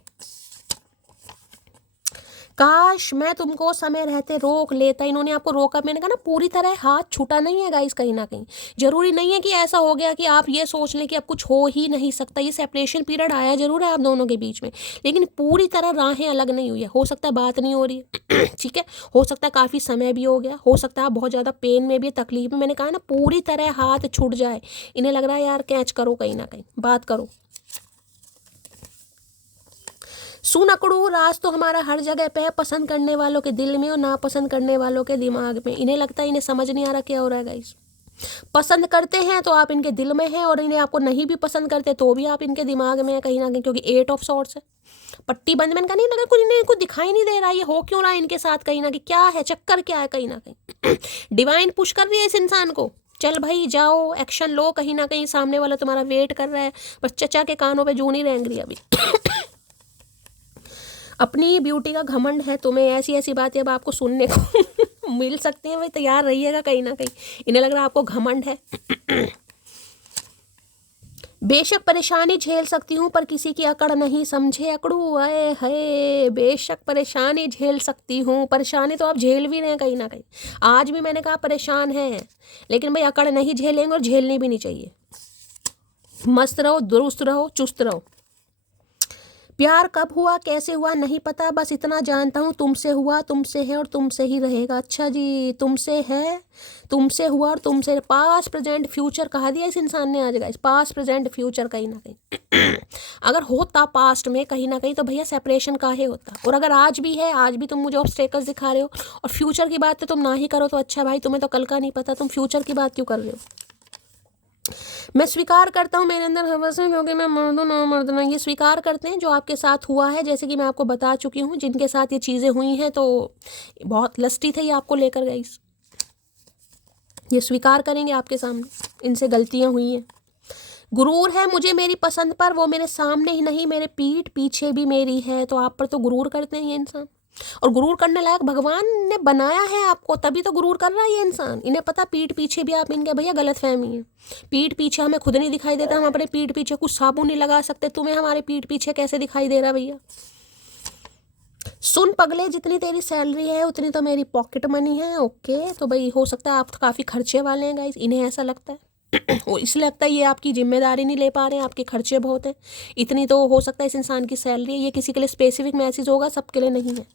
काश मैं तुमको समय रहते रोक लेता, इन्होंने आपको रोका। मैंने कहा ना पूरी तरह हाथ छूटा नहीं है गाइस, कहीं ना कहीं जरूरी नहीं है कि ऐसा हो गया कि आप ये सोच लें कि अब कुछ हो ही नहीं सकता। ये सेपरेशन पीरियड आया जरूर है आप दोनों के बीच में, लेकिन पूरी तरह राहें अलग नहीं हुई है। हो सकता है बात नहीं हो रही है ठीक है, हो सकता है काफ़ी समय भी हो गया, हो सकता है आप बहुत ज़्यादा पेन में भी, तकलीफ में। मैंने कहा ना पूरी तरह हाथ छूट जाए, इन्हें लग रहा है यार कैच करो, कहीं ना कहीं बात करो। सुन अकड़ू, राज तो हमारा हर जगह पे है, पसंद करने वालों के दिल में और नापसंद करने वालों के दिमाग में। इन्हें लगता है इन्हें समझ नहीं आ रहा क्या हो रहा है गाइस। पसंद करते हैं तो आप इनके दिल में हैं, और इन्हें आपको नहीं भी पसंद करते तो भी आप इनके दिमाग में है कहीं ना कहीं, क्योंकि 8 ऑफ सॉर्ड्स है। पट्टी बंद मैंने कहा नहीं लगा कुछ, इन्हें कुछ दिखाई नहीं दे रहा ये हो क्यों रहा है इनके साथ, कहीं ना कहीं क्या है, चक्कर क्या है कहीं ना कहीं डिवाइन पुश कर रही है इस इंसान को, चल भाई जाओ एक्शन लो, कहीं ना कहीं सामने वाला तुम्हारा वेट कर रहा है। पर चचा के कानों पे जूं नहीं रेंग रही अभी अपनी ब्यूटी का घमंड है तुम्हें, ऐसी ऐसी बातें अब आपको सुनने को मिल सकती हैं भाई, तैयार रहिएगा कहीं ना कहीं। इन्हें लग रहा है आपको घमंड है बेशक परेशानी झेल सकती हूँ पर किसी की अकड़ नहीं, समझे अकड़ू, आए है बेशक परेशानी झेल सकती हूँ, परेशानी तो आप झेल भी रहे हैं कहीं ना कहीं। आज भी मैंने कहा परेशान है, लेकिन भाई अकड़ नहीं झेलेंगे और झेलनी भी नहीं चाहिए। मस्त रहो, दुरुस्त रहो, चुस्त रहो। प्यार कब हुआ कैसे हुआ नहीं पता, बस इतना जानता हूँ तुमसे हुआ, तुमसे है और तुमसे ही रहेगा। अच्छा जी, तुमसे है, तुमसे हुआ और तुमसे, पास्ट प्रेजेंट फ्यूचर कहा दिया इस इंसान ने आज गाइस, पास्ट प्रेजेंट फ्यूचर कहीं ना कहीं अगर होता पास्ट में कहीं ना कहीं तो भैया सेपरेशन काहे होता, और अगर आज भी है, आज भी तुम मुझे ऑब्स्टेकल्स दिखा रहे हो और फ्यूचर की बात तो तुम ना ही करो तो अच्छा भाई, तुम्हें तो कल का नहीं पता, तुम फ्यूचर की बात क्यों कर रहे हो। मैं स्वीकार करता हूँ मेरे अंदर हवस है, क्योंकि मैं मर्द हूँ ना मर्द ना, ये स्वीकार करते हैं जो आपके साथ हुआ है। जैसे कि मैं आपको बता चुकी हूँ जिनके साथ ये चीज़ें हुई हैं तो बहुत लस्टी थे ये आपको लेकर गाइस, ये स्वीकार करेंगे आपके सामने इनसे गलतियाँ हुई हैं। गुरूर है मुझे मेरी पसंद पर, वो मेरे सामने ही नहीं मेरे पीठ पीछे भी मेरी है। तो आप पर तो गुरूर करते हैं ये इंसान, और गुरूर करने लायक भगवान ने बनाया है आपको, तभी तो गुरूर कर रहा है ये इंसान। इन्हें पता पीठ पीछे भी आप इनके भैया गलत फहमी है। पीठ पीछे हमें खुद नहीं दिखाई देता, हम अपने पीठ पीछे कुछ साबुन नहीं लगा सकते, तुम्हें हमारे पीठ पीछे कैसे दिखाई दे रहा भैया। सुन पगले, जितनी तेरी सैलरी है उतनी तो मेरी पॉकेट मनी है। ओके, तो भाई हो सकता है आप काफ़ी खर्चे वाले हैं गाइस, इन्हें ऐसा लगता है वो इसलिए लगता है ये आपकी जिम्मेदारी नहीं ले पा रहे हैं, आपके खर्चे बहुत हैं। इतनी तो हो सकता है इस इंसान की सैलरी है, ये किसी के लिए स्पेसिफिक मैसेज होगा, सबके लिए नहीं है।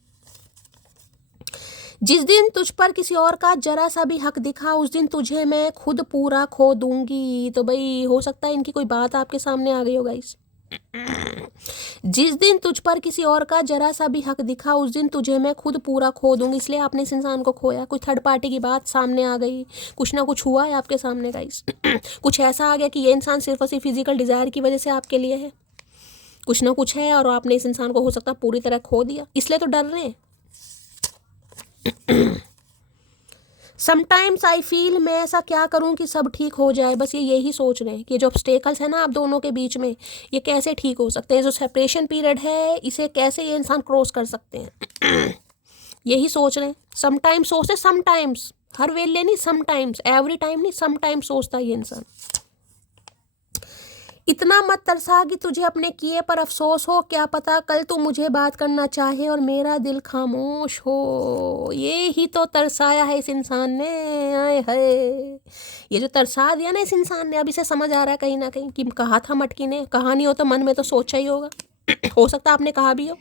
जिस दिन तुझ पर किसी और का जरा सा भी हक दिखा उस दिन तुझे मैं खुद पूरा खो दूंगी। तो भाई हो सकता है इनकी कोई बात आपके सामने आ गई हो गाइस। जिस दिन तुझ पर किसी और का जरा सा भी हक दिखा उस दिन तुझे मैं खुद पूरा खो दूंगी, इसलिए आपने इस इंसान को खोया। कुछ थर्ड पार्टी की बात सामने आ गई, कुछ ना कुछ हुआ है आपके सामने गाइस कुछ ऐसा आ गया कि ये इंसान सिर्फ और सिर्फ फिजिकल डिज़ायर की वजह से आपके लिए है, कुछ ना कुछ है और आपने इस इंसान को हो सकता है पूरी तरह खो दिया, इसलिए तो डर रहे हैं। समटाइम्स आई फील, मैं ऐसा क्या करूं कि सब ठीक हो जाए, बस ये यही सोच रहे हैं कि जो ऑब्स्टेकल्स है ना आप दोनों के बीच में ये कैसे ठीक हो सकते हैं, जो सेपरेशन पीरियड है इसे कैसे ये इंसान क्रॉस कर सकते हैं यही सोच रहे हैं। समटाइम्स सोचते, समटाइम्स हर वेले नहीं, समटाइम्स एवरी टाइम नहीं, समटाइम्स सोचता है ये इंसान। इतना मत तरसा कि तुझे अपने किए पर अफसोस हो, क्या पता कल तू मुझे बात करना चाहे और मेरा दिल खामोश हो। ये ही तो तरसाया है इस इंसान ने, आए हाय ये जो तरसा दिया ना इस इंसान ने, अब इसे समझ आ रहा है कहीं ना कहीं कि कहा था मटकी ने, कहा नहीं हो तो मन में तो सोचा ही होगा हो सकता है आपने कहा भी हो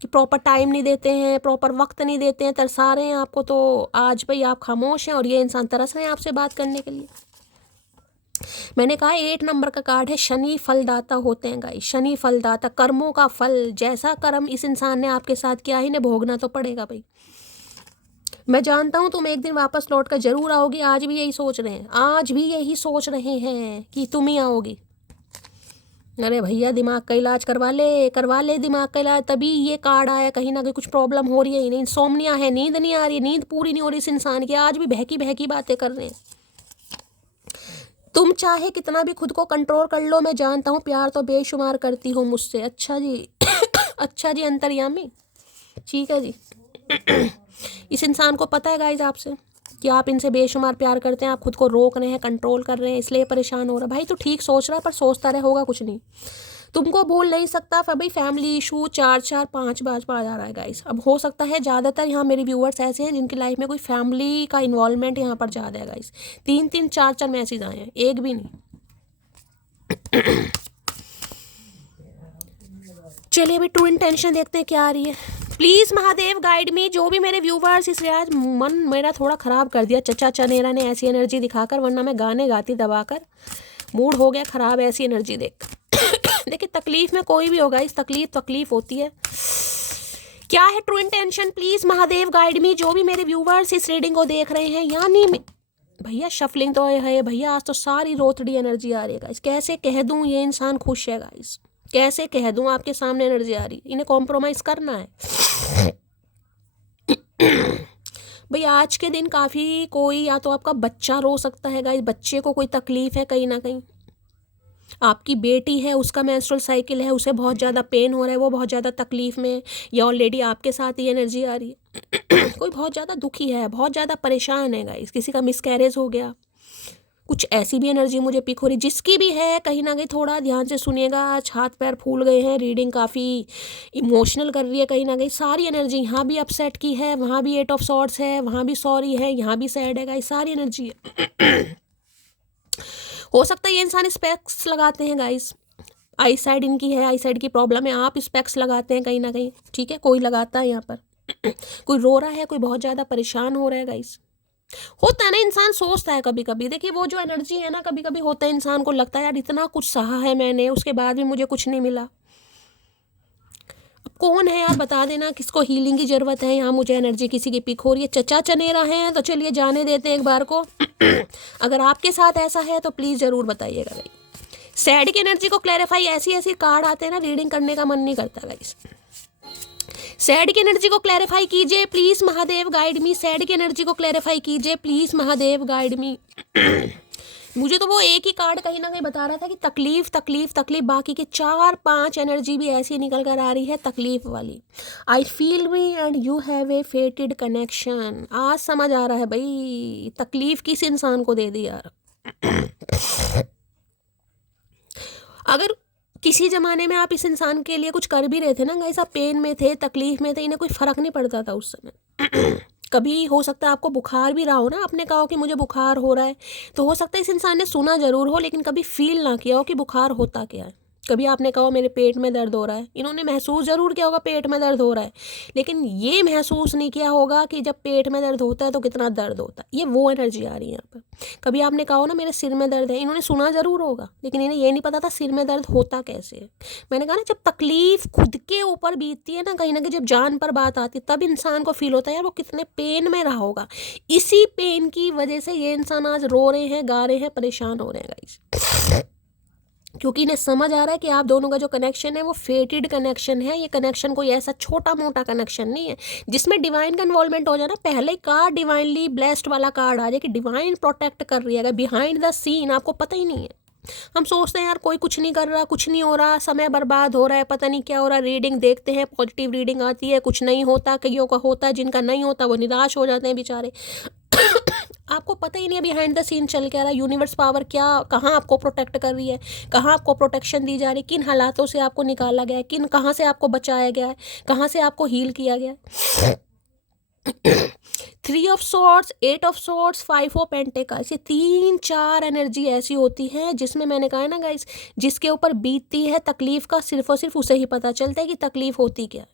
कि प्रॉपर टाइम नहीं देते हैं, प्रॉपर वक्त नहीं देते हैं, तरसा रहे हैं आपको। तो आज भाई आप खामोश हैं और ये इंसान तरस रहे हैं आपसे बात करने के लिए। मैंने कहा 8 नंबर का कार्ड है, शनि फलदाता होते हैं गाइस, शनि फलदाता, कर्मों का फल, जैसा कर्म इस इंसान ने आपके साथ किया ही ने भोगना तो पड़ेगा भाई। मैं जानता हूँ तुम एक दिन वापस लौट कर जरूर आओगी, आज भी यही सोच रहे हैं, आज भी यही सोच रहे हैं कि तुम ही आओगी। अरे भैया दिमाग का इलाज करवा ले दिमाग का इलाज, तभी ये कार्ड आया, कहीं ना कहीं कुछ प्रॉब्लम हो रही है, नहीं इंसोम्निया है, नींद नहीं आ रही, नींद पूरी नहीं हो रही इस इंसान की, आज भी बहकी बहकी बातें कर रहे हैं। तुम चाहे कितना भी खुद को कंट्रोल कर लो, मैं जानता हूँ प्यार तो बेशुमार करती हो मुझसे। अच्छा जी अच्छा जी अंतर्यामी, ठीक है जी। इस इंसान को पता है गाइस आपसे कि आप इनसे बेशुमार प्यार करते हैं, आप खुद को रोक रहे हैं, कंट्रोल कर रहे हैं, इसलिए परेशान हो रहा है। भाई तो ठीक सोच रहा है, पर सोचता रहे, होगा कुछ नहीं। तुमको भूल नहीं सकता, फिर भाई फैमिली इशू 4-4-5 बार आ जा रहा है गाइस। अब हो सकता है ज़्यादातर यहाँ मेरे व्यूअर्स ऐसे हैं जिनकी लाइफ में कोई फैमिली का इन्वॉल्वमेंट यहाँ पर ज़्यादा है गाइस। 3-3 4-4 मैसेज आए हैं, एक भी नहीं। चलिए अभी ट्रू इंटेंशन देखते हैं क्या आ रही है। प्लीज़ महादेव गाइड मी, जो भी मेरे व्यूवर्स, इसलिए आज मन मेरा थोड़ा ख़राब कर दिया चचा चनेरा ने ऐसी एनर्जी दिखाकर, वरना मैं गाने गाती दबाकर, मूड हो गया ख़राब ऐसी एनर्जी देख। देखिए तकलीफ़ में कोई भी होगा, इस तकलीफ़ होती है। क्या है true intention, please Mahadev guide मी, जो भी मेरे व्यूवर्स इस रीडिंग को देख रहे हैं। यानी भैया शफलिंग तो है भैया, आज तो सारी रोतड़ी एनर्जी आ रही है गाइस। कैसे कह दूँ ये इंसान खुश है गाइस, कैसे कह दूँ, आपके सामने एनर्जी आ रही है, इन्हें कॉम्प्रोमाइज़ करना है। भाई आज के दिन काफ़ी कोई, या तो आपका बच्चा रो सकता है गाइस, बच्चे को कोई तकलीफ़ है कहीं ना कहीं, आपकी बेटी है उसका मेंस्ट्रुअल साइकिल है, उसे बहुत ज़्यादा पेन हो रहा है, वो बहुत ज़्यादा तकलीफ़ में, या ऑलरेडी आपके साथ ही एनर्जी आ रही है। कोई बहुत ज़्यादा दुखी है, बहुत ज़्यादा परेशान है गाइस, किसी का मिसकैरेज हो गया, कुछ ऐसी भी एनर्जी मुझे पिक हो रही। जिसकी भी है कहीं ना कहीं थोड़ा ध्यान से सुनिएगा, आज हाथ पैर फूल गए हैं, रीडिंग काफ़ी इमोशनल कर रही है कहीं ना कहीं। सारी एनर्जी यहाँ भी अपसेट की है, वहाँ भी 8 ऑफ सॉर्ड्स है, वहाँ भी सॉरी है, यहाँ भी सैड है गाइस, सारी एनर्जी है। हो सकता है ये इंसान स्पेक्स लगाते हैं गाइस, आई साइड इनकी है, आई साइड की प्रॉब्लम है, आप स्पेक्स लगाते हैं कहीं ना कहीं, ठीक है, कोई लगाता है यहाँ पर। कोई रो रहा है, कोई बहुत ज़्यादा परेशान हो रहा है गाइस। होता है ना, इंसान सोचता है कभी कभी, देखिए वो जो एनर्जी है ना, कभी कभी होता है इंसान को लगता है यार इतना कुछ सहा है मैंने, उसके बाद भी मुझे कुछ नहीं मिला। अब कौन है यार बता देना, किसको हीलिंग की ज़रूरत है। यहाँ मुझे एनर्जी किसी की पिक हो रही है, चचा चनेरा है, तो चलिए जाने देते हैं एक बार को। अगर आपके साथ ऐसा है तो प्लीज़ ज़रूर बताइएगा भाई। सैड की एनर्जी को क्लैरिफाई, ऐसी ऐसी कार्ड आते हैं ना, रीडिंग करने का मन नहीं करता गाइस। सैड की एनर्जी को क्लैरिफाई कीजिए please Mahadev guide me, sad की एनर्जी को क्लैरिफाई कीजिए प्लीज़ महादेव गाइड मी। मुझे तो वो एक ही कार्ड कहीं ना कहीं बता रहा था कि तकलीफ तकलीफ तकलीफ, बाकी के 4-5 एनर्जी भी ऐसी निकल कर आ रही है तकलीफ वाली। I feel me and you have a फेटेड connection, आज समझ आ रहा है भाई तकलीफ किस इंसान को दे दी यार। अगर किसी ज़माने में आप इस इंसान के लिए कुछ कर भी रहे थे ना गाइस, आप पेन में थे, तकलीफ़ में थे, इन्हें कोई फ़र्क नहीं पड़ता था उस समय। कभी हो सकता है आपको बुखार भी रहा हो ना, आपने कहा हो कि मुझे बुखार हो रहा है, तो हो सकता है इस इंसान ने सुना ज़रूर हो लेकिन कभी फील ना किया हो कि बुखार होता क्या है। कभी आपने कहा मेरे पेट में दर्द हो रहा है, इन्होंने महसूस ज़रूर किया होगा पेट में दर्द हो रहा है, लेकिन ये महसूस नहीं किया होगा कि जब पेट में दर्द होता है तो कितना दर्द होता है। ये वो एनर्जी आ रही है यहाँ पर। कभी आपने कहा हो ना मेरे सिर में दर्द है, इन्होंने सुना ज़रूर होगा लेकिन इन्हें ये नहीं पता था सिर में दर्द होता कैसे है। मैंने कहा ना, जब तकलीफ़ खुद के ऊपर बीतती है ना, कहीं ना कहीं जब जान पर बात आती है, तब इंसान को फील होता है यार वो कितने पेन में रहा होगा। इसी पेन की वजह से ये इंसान आज रो रहे हैं, गा रहे हैं, परेशान हो रहे हैं गाइस, क्योंकि इन्हें समझ आ रहा है कि आप दोनों का जो कनेक्शन है वो फेटेड कनेक्शन है। ये कनेक्शन कोई ऐसा छोटा मोटा कनेक्शन नहीं है जिसमें डिवाइन का इन्वॉल्वमेंट हो जाना। पहले कार्ड डिवाइनली ब्लेस्ड वाला कार्ड आ जाए कि डिवाइन प्रोटेक्ट कर रही है, बिहाइंड द सीन आपको पता ही नहीं है। हम सोचते हैं यार कोई कुछ नहीं कर रहा, कुछ नहीं हो रहा, समय बर्बाद हो रहा है, पता नहीं क्या हो रहा है। रीडिंग देखते हैं, पॉजिटिव रीडिंग आती है, कुछ नहीं होता, कईयों का होता है, जिनका नहीं होता वो निराश हो जाते हैं बेचारे। आपको पता ही नहीं है बिहाइंड द सीन चल क्या रहा है, यूनिवर्स पावर क्या, कहाँ आपको प्रोटेक्ट कर रही है, कहाँ आपको प्रोटेक्शन दी जा रही है, किन हालातों से आपको निकाला गया है, कहाँ से आपको बचाया गया है, कहाँ से आपको हील किया गया है। 3 of swords, 8 of swords, 5 of pentacles, ये 3-4 एनर्जी ऐसी होती है जिसमें मैंने कहा है ना गाइस, जिसके ऊपर बीतती है तकलीफ का सिर्फ और सिर्फ उसे ही पता चलता है कि तकलीफ होती क्या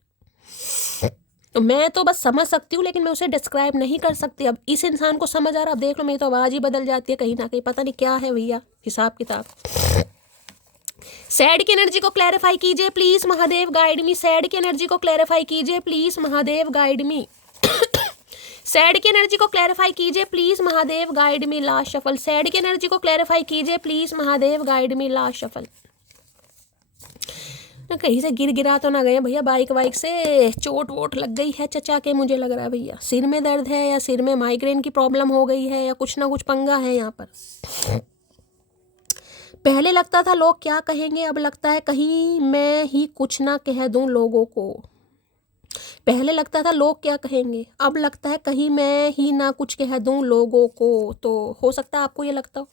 है। तो मैं तो बस समझ सकती हूँ, लेकिन मैं उसे डिस्क्राइब नहीं कर सकती। अब इस इंसान को समझ आ रहा, अब देख लो मेरी तो आवाज़ ही बदल जाती है कहीं ना कहीं, पता नहीं क्या है भैया हिसाब किताब। सैड की एनर्जी को क्लैरिफाई कीजिए please Mahadev guide me. Sad की एनर्जी को क्लैरिफाई कीजिए please Mahadev guide me. Sad की एनर्जी को क्लैरिफाई कीजिए please Mahadev guide me. Last shuffle. Sad की एनर्जी को क्लैरिफाई कीजिए please Mahadev guide me. Last shuffle. ना कहीं से गिर गिरा तो ना गए भैया, बाइक वाइक से चोट वोट लग गई है चचा के, मुझे लग रहा है भैया सिर में दर्द है या सिर में माइग्रेन की प्रॉब्लम हो गई है या कुछ ना कुछ पंगा है यहाँ पर। पहले लगता था लोग क्या कहेंगे, अब लगता है कहीं मैं ही कुछ ना कह दूं लोगों को। पहले लगता था लोग क्या कहेंगे, अब लगता है कहीं मैं ही ना कुछ कह दूं लोगों को। तो हो सकता है आपको ये लगता हो।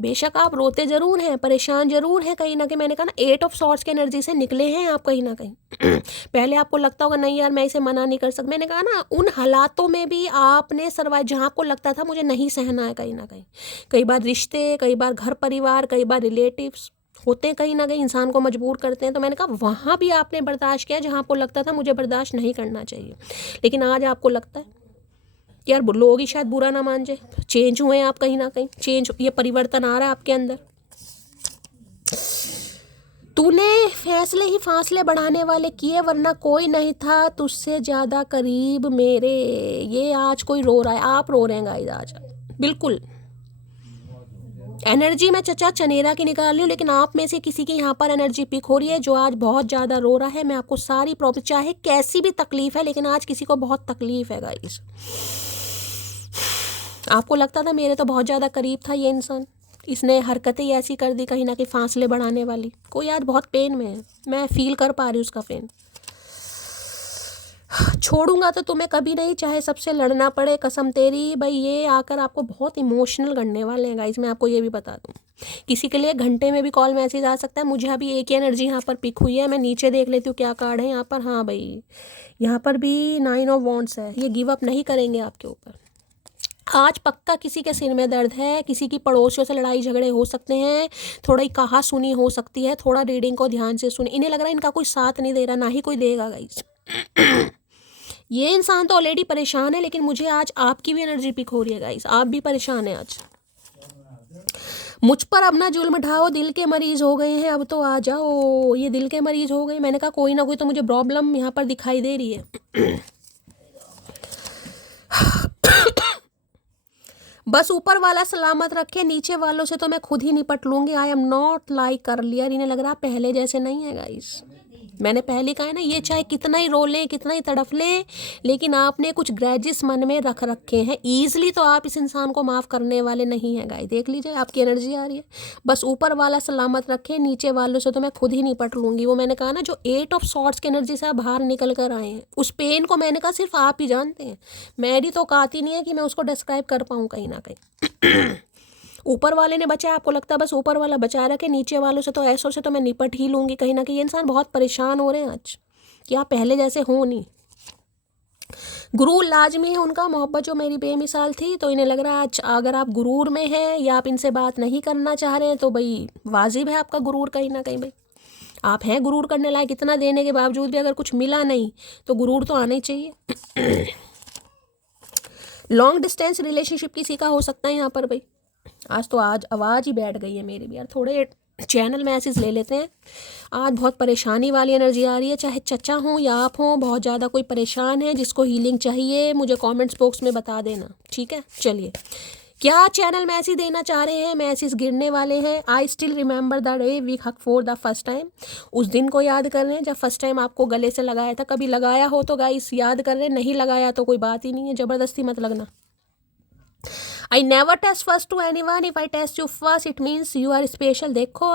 बेशक आप रोते जरूर हैं, परेशान जरूर हैं कहीं ना कहीं। मैंने कहा ना 8 ऑफ सॉर्ड्स की एनर्जी से निकले हैं आप कहीं ना कहीं। पहले आपको लगता होगा नहीं यार मैं इसे मना नहीं कर सकता। मैंने कहा ना उन हालातों में भी आपने सर्वाइव, जहाँ आपको लगता था मुझे नहीं सहना है कहीं ना कहीं। कई बार रिश्ते, कई बार घर परिवार, कई बार रिलेटिव्स होते हैं कहीं ना कहीं इंसान को मजबूर करते हैं। तो मैंने कहा वहाँ भी आपने बर्दाश्त किया जहाँ आपको लगता था मुझे बर्दाश्त नहीं करना चाहिए। लेकिन आज आपको लगता है यार लोग ही शायद बुरा ना मान जाए। चेंज हुए आप कहीं ना कहीं, चेंज, ये परिवर्तन आ रहा है आपके अंदर। तूने फैसले ही फासले बढ़ाने वाले किए, वरना कोई नहीं था तुझसे ज़्यादा करीब मेरे। ये आज कोई रो रहा है, आप रो रहे हैं गाइस आज बिल्कुल। एनर्जी मैं चचा चनेरा की निकाल रही हूँ, लेकिन आप में से किसी की यहाँ पर एनर्जी पिक हो रही है जो आज बहुत ज़्यादा रो रहा है। मैं आपको सारी प्रॉब्लम, चाहे कैसी भी तकलीफ है, लेकिन आज किसी को बहुत तकलीफ है गाइस। आपको लगता था मेरे तो बहुत ज़्यादा करीब था ये इंसान, इसने हरकतें ऐसी कर दी कहीं ना कहीं फासले बढ़ाने वाली। कोई आज बहुत पेन में है, मैं फील कर पा रही हूँ उसका पेन। छोड़ूंगा तो तुम्हें कभी नहीं, चाहे सबसे लड़ना पड़े, कसम तेरी। भाई ये आकर आपको बहुत इमोशनल करने वाले हैं गाइज, मैं आपको ये भी बता दूं। किसी के लिए घंटे में भी कॉल मैसेज आ सकता है। मुझे अभी एक ही एनर्जी यहाँ पर पिक हुई है, मैं नीचे देख लेती हूँ क्या कार्ड है यहाँ पर। हाँ भाई यहाँ पर भी 9 ऑफ वॉन्ड्स है। ये गिव अप नहीं करेंगे आपके ऊपर। आज पक्का किसी के सिर में दर्द है, किसी की पड़ोसियों से लड़ाई झगड़े हो सकते हैं, थोड़ी कहा सुनी हो सकती है। थोड़ा रीडिंग को ध्यान से सुनिए। इन्हें लग रहा है इनका कोई साथ नहीं दे रहा, ना ही कोई देगा गाइज। ये इंसान तो ऑलरेडी परेशान है, लेकिन मुझे आज आपकी भी एनर्जी पिक हो रही है गाइस, आप भी परेशान हैं आज। मुझ पर अब ना जुल्म ढाओ, दिल के मरीज हो गए हैं, अब तो आ जाओ। ये दिल के मरीज हो गए, मैंने कहा कोई ना कोई तो मुझे प्रॉब्लम यहाँ पर दिखाई दे रही है। बस ऊपर वाला सलामत रखे, नीचे वालों से तो मैं खुद ही निपट लूंगी। आई एम नॉट लाइक कर लिया। इन्हें लग रहा पहले जैसे नहीं है गाइस। मैंने पहले कहा है ना, ये चाहे कितना ही रो लें, कितना ही तड़फ लें, लेकिन आपने कुछ ग्रजेस मन में रख रखे हैं। ईजिली तो आप इस इंसान को माफ़ करने वाले नहीं हैं गाइस। देख लीजिए आपकी एनर्जी आ रही है। बस ऊपर वाला सलामत रखे, नीचे वालों से तो मैं खुद ही निपट लूँगी। वो मैंने कहा ना, जो 8 ऑफ सॉर्ड्स की एनर्जी से आप बाहर निकल कर आए हैं, उस पेन को मैंने कहा सिर्फ आप ही जानते हैं। मेरी तो औकात ही नहीं है कि मैं उसको डिस्क्राइब कर पाऊँ कहीं ना कहीं। ऊपर वाले ने बचाया, आपको लगता है बस ऊपर वाला बचा रखे, नीचे वालों से तो ऐसों से तो मैं निपट ही लूँगी कहीं ना कहीं। ये इंसान बहुत परेशान हो रहे हैं आज कि आप पहले जैसे हो नहीं। गुरूर लाजमी है उनका, मोहब्बत जो मेरी बेमिसाल थी। तो इन्हें लग रहा है आज अगर आप गुरूर में हैं या आप इनसे बात नहीं करना चाह रहे हैं, तो भाई वाजिब है आपका गुरूर कहीं ना कहीं। भाई आप हैं गुरूर करने लायक, इतना देने के बावजूद भी अगर कुछ मिला नहीं तो गुरूर तो आना ही चाहिए। लॉन्ग डिस्टेंस रिलेशनशिप किसी का हो सकता है यहाँ पर। भाई आज तो आज आवाज़ ही बैठ गई है मेरी भी यार। थोड़े चैनल मैसेज ले लेते हैं। आज बहुत परेशानी वाली एनर्जी आ रही है, चाहे चचा हों या आप हों, बहुत ज़्यादा कोई परेशान है। जिसको हीलिंग चाहिए मुझे कमेंट्स बॉक्स में बता देना, ठीक है। चलिए, क्या चैनल मैसेज देना चाह रहे हैं, मैसेज गिरने वाले हैं। I still remember the day we hug for the first time. उस दिन को याद कर रहे हैं जब फर्स्ट टाइम आपको गले से लगाया था। कभी लगाया हो तो गाइस याद कर रहे हैं, नहीं लगाया तो कोई बात ही नहीं है, ज़बरदस्ती मत लगना। I never test first to anyone. If I test you first, it means you are special. देखो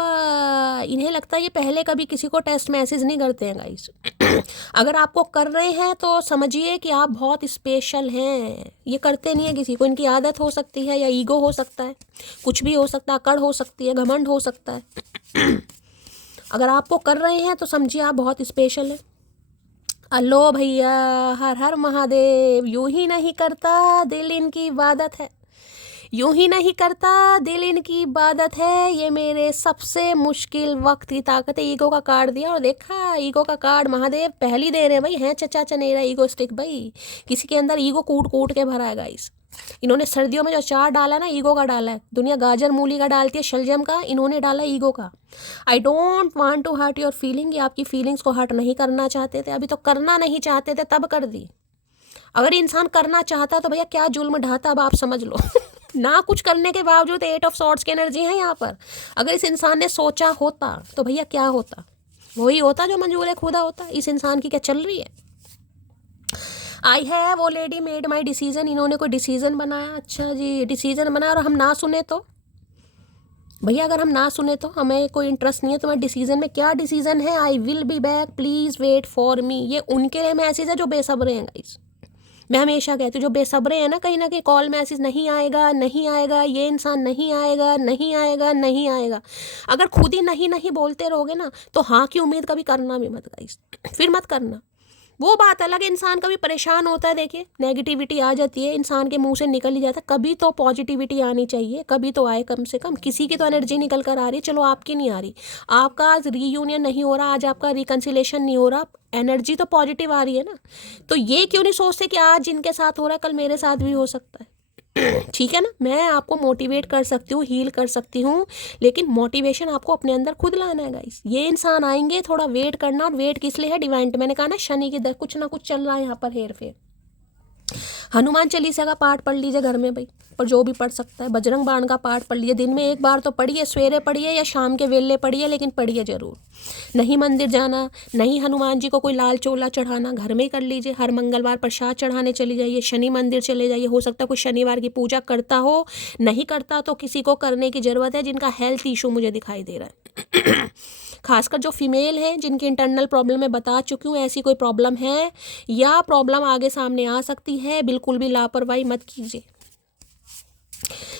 इन्हें लगता है ये पहले कभी किसी को टेस्ट मैसेज नहीं करते हैं गाइस। अगर आपको कर रहे हैं तो समझिए कि आप बहुत स्पेशल हैं। ये करते नहीं है किसी को, इनकी आदत हो सकती है या ईगो हो सकता है, कुछ भी हो सकता है, अकड़ हो सकती है, घमंड हो सकता है। अगर आपको कर रहे हैं तो समझिए आप बहुत स्पेशल हैं। अलो भैया, हर हर महादेव। यूं ही नहीं करता दिल, इनकी इबादत है। यूं ही नहीं करता दिल इनकी इबादत है, ये मेरे सबसे मुश्किल वक्त की ताकत है। ईगो का कार्ड दिया और देखा, ईगो का कार्ड महादेव पहली दे रहे हैं भाई, हैं चचा चनेरा ईगो स्टिक भाई। किसी के अंदर ईगो कूट कूट के भरा है गाइस। इन्होंने सर्दियों में जो अचार डाला ना, ईगो का डाला है। दुनिया गाजर मूली का डालती है, शलजम का, इन्होंने डाला ईगो का। I don't want to hurt your feeling, ये आपकी फीलिंग्स को हर्ट नहीं करना चाहते थे, अभी तो करना नहीं चाहते थे तब कर दी। अगर इंसान करना चाहता तो भैया क्या जुल्म ढाता, अब आप समझ लो। ना कुछ करने के बावजूद 8 ऑफ सॉर्ड्स की एनर्जी है यहाँ पर। अगर इस इंसान ने सोचा होता तो भैया क्या होता, वही होता जो मंजूर खुदा होता। इस इंसान की क्या चल रही है। I have already made my decision, इन्होंने कोई डिसीजन बनाया। अच्छा जी, डिसीजन बनाया और हम ना सुने तो भैया, अगर हम ना सुने तो हमें कोई इंटरेस्ट नहीं है तुम्हारे डिसीजन में। क्या डिसीजन है? I will be back, please wait for me. ये उनके लिए मैसेज है जो बेसब्रे हैं गाइस। मैं हमेशा कहती हूँ जो बेसब्रे हैं ना कहीं कॉल मैसेज नहीं आएगा नहीं आएगा, ये इंसान नहीं आएगा नहीं आएगा नहीं आएगा। अगर खुद ही नहीं नहीं बोलते रहोगे ना तो हाँ की उम्मीद कभी करना भी मत गाइस, फिर मत करना। वो बात अलग है, इंसान कभी परेशान होता है, देखिए नेगेटिविटी आ जाती है, इंसान के मुंह से निकल ही जाता है। कभी तो पॉजिटिविटी आनी चाहिए, कभी तो आए कम से कम। किसी की तो एनर्जी निकल कर आ रही है, चलो आपकी नहीं आ रही। आपका आज रीयूनियन नहीं हो रहा, आज आपका रिकन्सिलेशन नहीं हो रहा, एनर्जी तो पॉजिटिव आ रही है ना। तो ये क्यों नहीं सोचते कि आज जिनके साथ हो रहा है कल मेरे साथ भी हो सकता है। ठीक है ना, मैं आपको मोटिवेट कर सकती हूँ, हील कर सकती हूँ, लेकिन मोटिवेशन आपको अपने अंदर खुद लाना है गाइस। ये इंसान आएंगे, थोड़ा वेट करना। और वेट किस लिए है? डिवाइन, मैंने कहा ना शनि की दर कुछ ना कुछ चल रहा है यहाँ पर, हेर फेर। हनुमान चालीसा का पाठ पढ़ लीजिए घर में भाई, और जो भी पढ़ सकता है। बजरंग बाण का पाठ पढ़ लीजिए, दिन में एक बार तो पढ़िए, सवेरे पढ़िए या शाम के वेले पढ़िए, लेकिन पढ़िए जरूर। नहीं मंदिर जाना, नहीं हनुमान जी को कोई लाल चोला चढ़ाना, घर में ही कर लीजिए। हर मंगलवार प्रसाद चढ़ाने चली जाइए, शनि मंदिर चले जाइए। हो सकता है कोई शनिवार की पूजा करता हो, नहीं करता तो किसी को करने की ज़रूरत है जिनका हेल्थ इशू मुझे दिखाई दे रहा है। खासकर जो फीमेल हैं, जिनकी इंटरनल प्रॉब्लम मैं बता चुकी हूँ, ऐसी कोई प्रॉब्लम है या प्रॉब्लम आगे सामने आ सकती है, बिल्कुल भी लापरवाही मत कीजिए।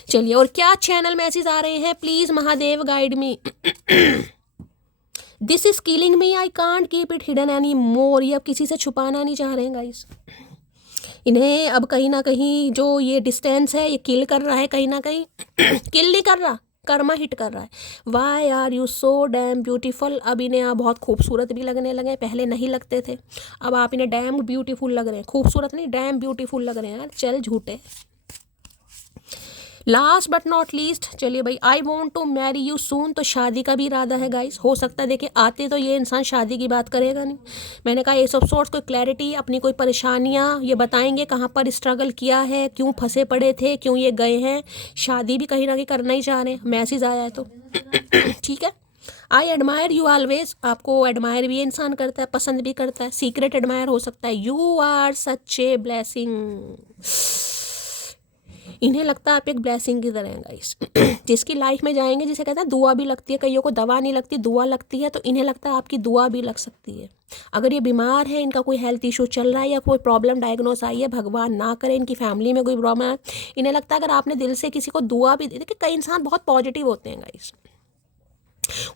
चलिए, और क्या चैनल मैसेज आ रहे हैं? Please Mahadev guide me. This is killing me, I can't keep it hidden any more. ये अब किसी से छुपाना नहीं चाह रहे हैं गाइस। इन्हें अब कहीं ना कहीं जो ये डिस्टेंस है ये किल कर रहा है, कहीं ना कहीं किल नहीं कर रहा, कर्मा हिट कर रहा है। Why are you so damn beautiful. अब इन्हें आप बहुत खूबसूरत भी लगने लगे, पहले नहीं लगते थे, अब आप इन्हें डैम ब्यूटीफुल लग रहे हैं। खूबसूरत नहीं, डैम ब्यूटीफुल लग रहे हैं यार, चल झूठे। लास्ट बट नॉट लीस्ट, चलिए भाई, I want to marry you soon, तो शादी का भी इरादा है गाइस। हो सकता है, देखिए आते तो ये इंसान शादी की बात करेगा नहीं। मैंने कहा एस ऑफ सोर्ड्स, कोई क्लैरिटी, अपनी कोई परेशानियाँ ये बताएंगे, कहाँ पर स्ट्रगल किया है, क्यों फंसे पड़े थे, क्यों ये गए हैं। शादी भी कहीं ना कहीं करना ही चाह रहे हैं, मैसेज आया है तो। ठीक है, आई एडमायर यू ऑलवेज, आपको एडमायर भी इंसान करता है, पसंद भी करता है, सीक्रेट एडमायर हो सकता है। You are such a blessing, इन्हें लगता है आप एक ब्लेसिंग की तरह हैं गाइस। जिसकी लाइफ में जाएंगे, जिसे कहते हैं दुआ भी लगती है, कईयों को दवा नहीं लगती, दुआ लगती है, तो इन्हें लगता है आपकी दुआ भी लग सकती है। अगर ये बीमार है, इनका कोई हेल्थ इशू चल रहा है या कोई प्रॉब्लम डायग्नोस आई है, भगवान ना करे इनकी फैमिली में कोई प्रॉब्लम है, इन्हें लगता है अगर आपने दिल से किसी को दुआ भी दी। देखिए कई इंसान बहुत पॉजिटिव होते हैं गाइस,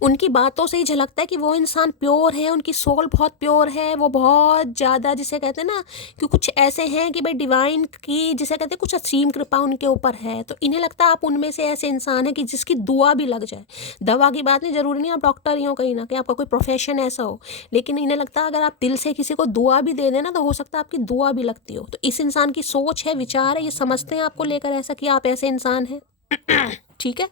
उनकी बातों से ही झलकता है कि वो इंसान प्योर है, उनकी सोल बहुत प्योर है, वो बहुत ज़्यादा जिसे कहते हैं ना कि कुछ ऐसे हैं कि भाई डिवाइन की जिसे कहते हैं कुछ असीम कृपा उनके ऊपर है। तो इन्हें लगता है आप उनमें से ऐसे इंसान है कि जिसकी दुआ भी लग जाए। दवा की बात नहीं, ज़रूरी नहीं आप डॉक्टर ही हो, कहीं ना कहीं आपका कोई प्रोफेशन ऐसा हो, लेकिन इन्हें लगता है अगर आप दिल से किसी को दुआ भी दे देना तो हो सकता है आपकी दुआ भी लगती हो। तो इस इंसान की सोच है, विचार है, ये समझते हैं आपको लेकर ऐसा कि आप ऐसे इंसान हैं। ठीक है,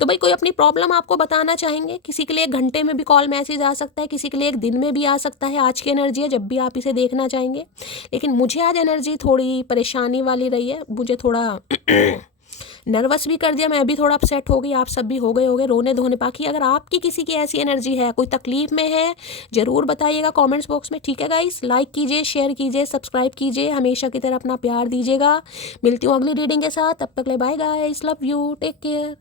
तो भाई कोई अपनी प्रॉब्लम आपको बताना चाहेंगे, किसी के लिए 1 घंटे में भी कॉल मैसेज आ सकता है, किसी के लिए 1 दिन में भी आ सकता है। आज की एनर्जी है, जब भी आप इसे देखना चाहेंगे। लेकिन मुझे आज एनर्जी थोड़ी परेशानी वाली रही है, मुझे थोड़ा नर्वस भी कर दिया, मैं भी थोड़ा अपसेट हो गई, आप सब भी हो गए होंगे रोने धोने। बाकी अगर आपकी किसी की ऐसी एनर्जी है, कोई तकलीफ में है, ज़रूर बताइएगा कमेंट्स बॉक्स में। ठीक है गाइस, लाइक कीजिए, शेयर कीजिए, सब्सक्राइब कीजिए, हमेशा की तरह अपना प्यार दीजिएगा। मिलती हूँ अगली रीडिंग के साथ, तब तक ले bye guys, love you, take care.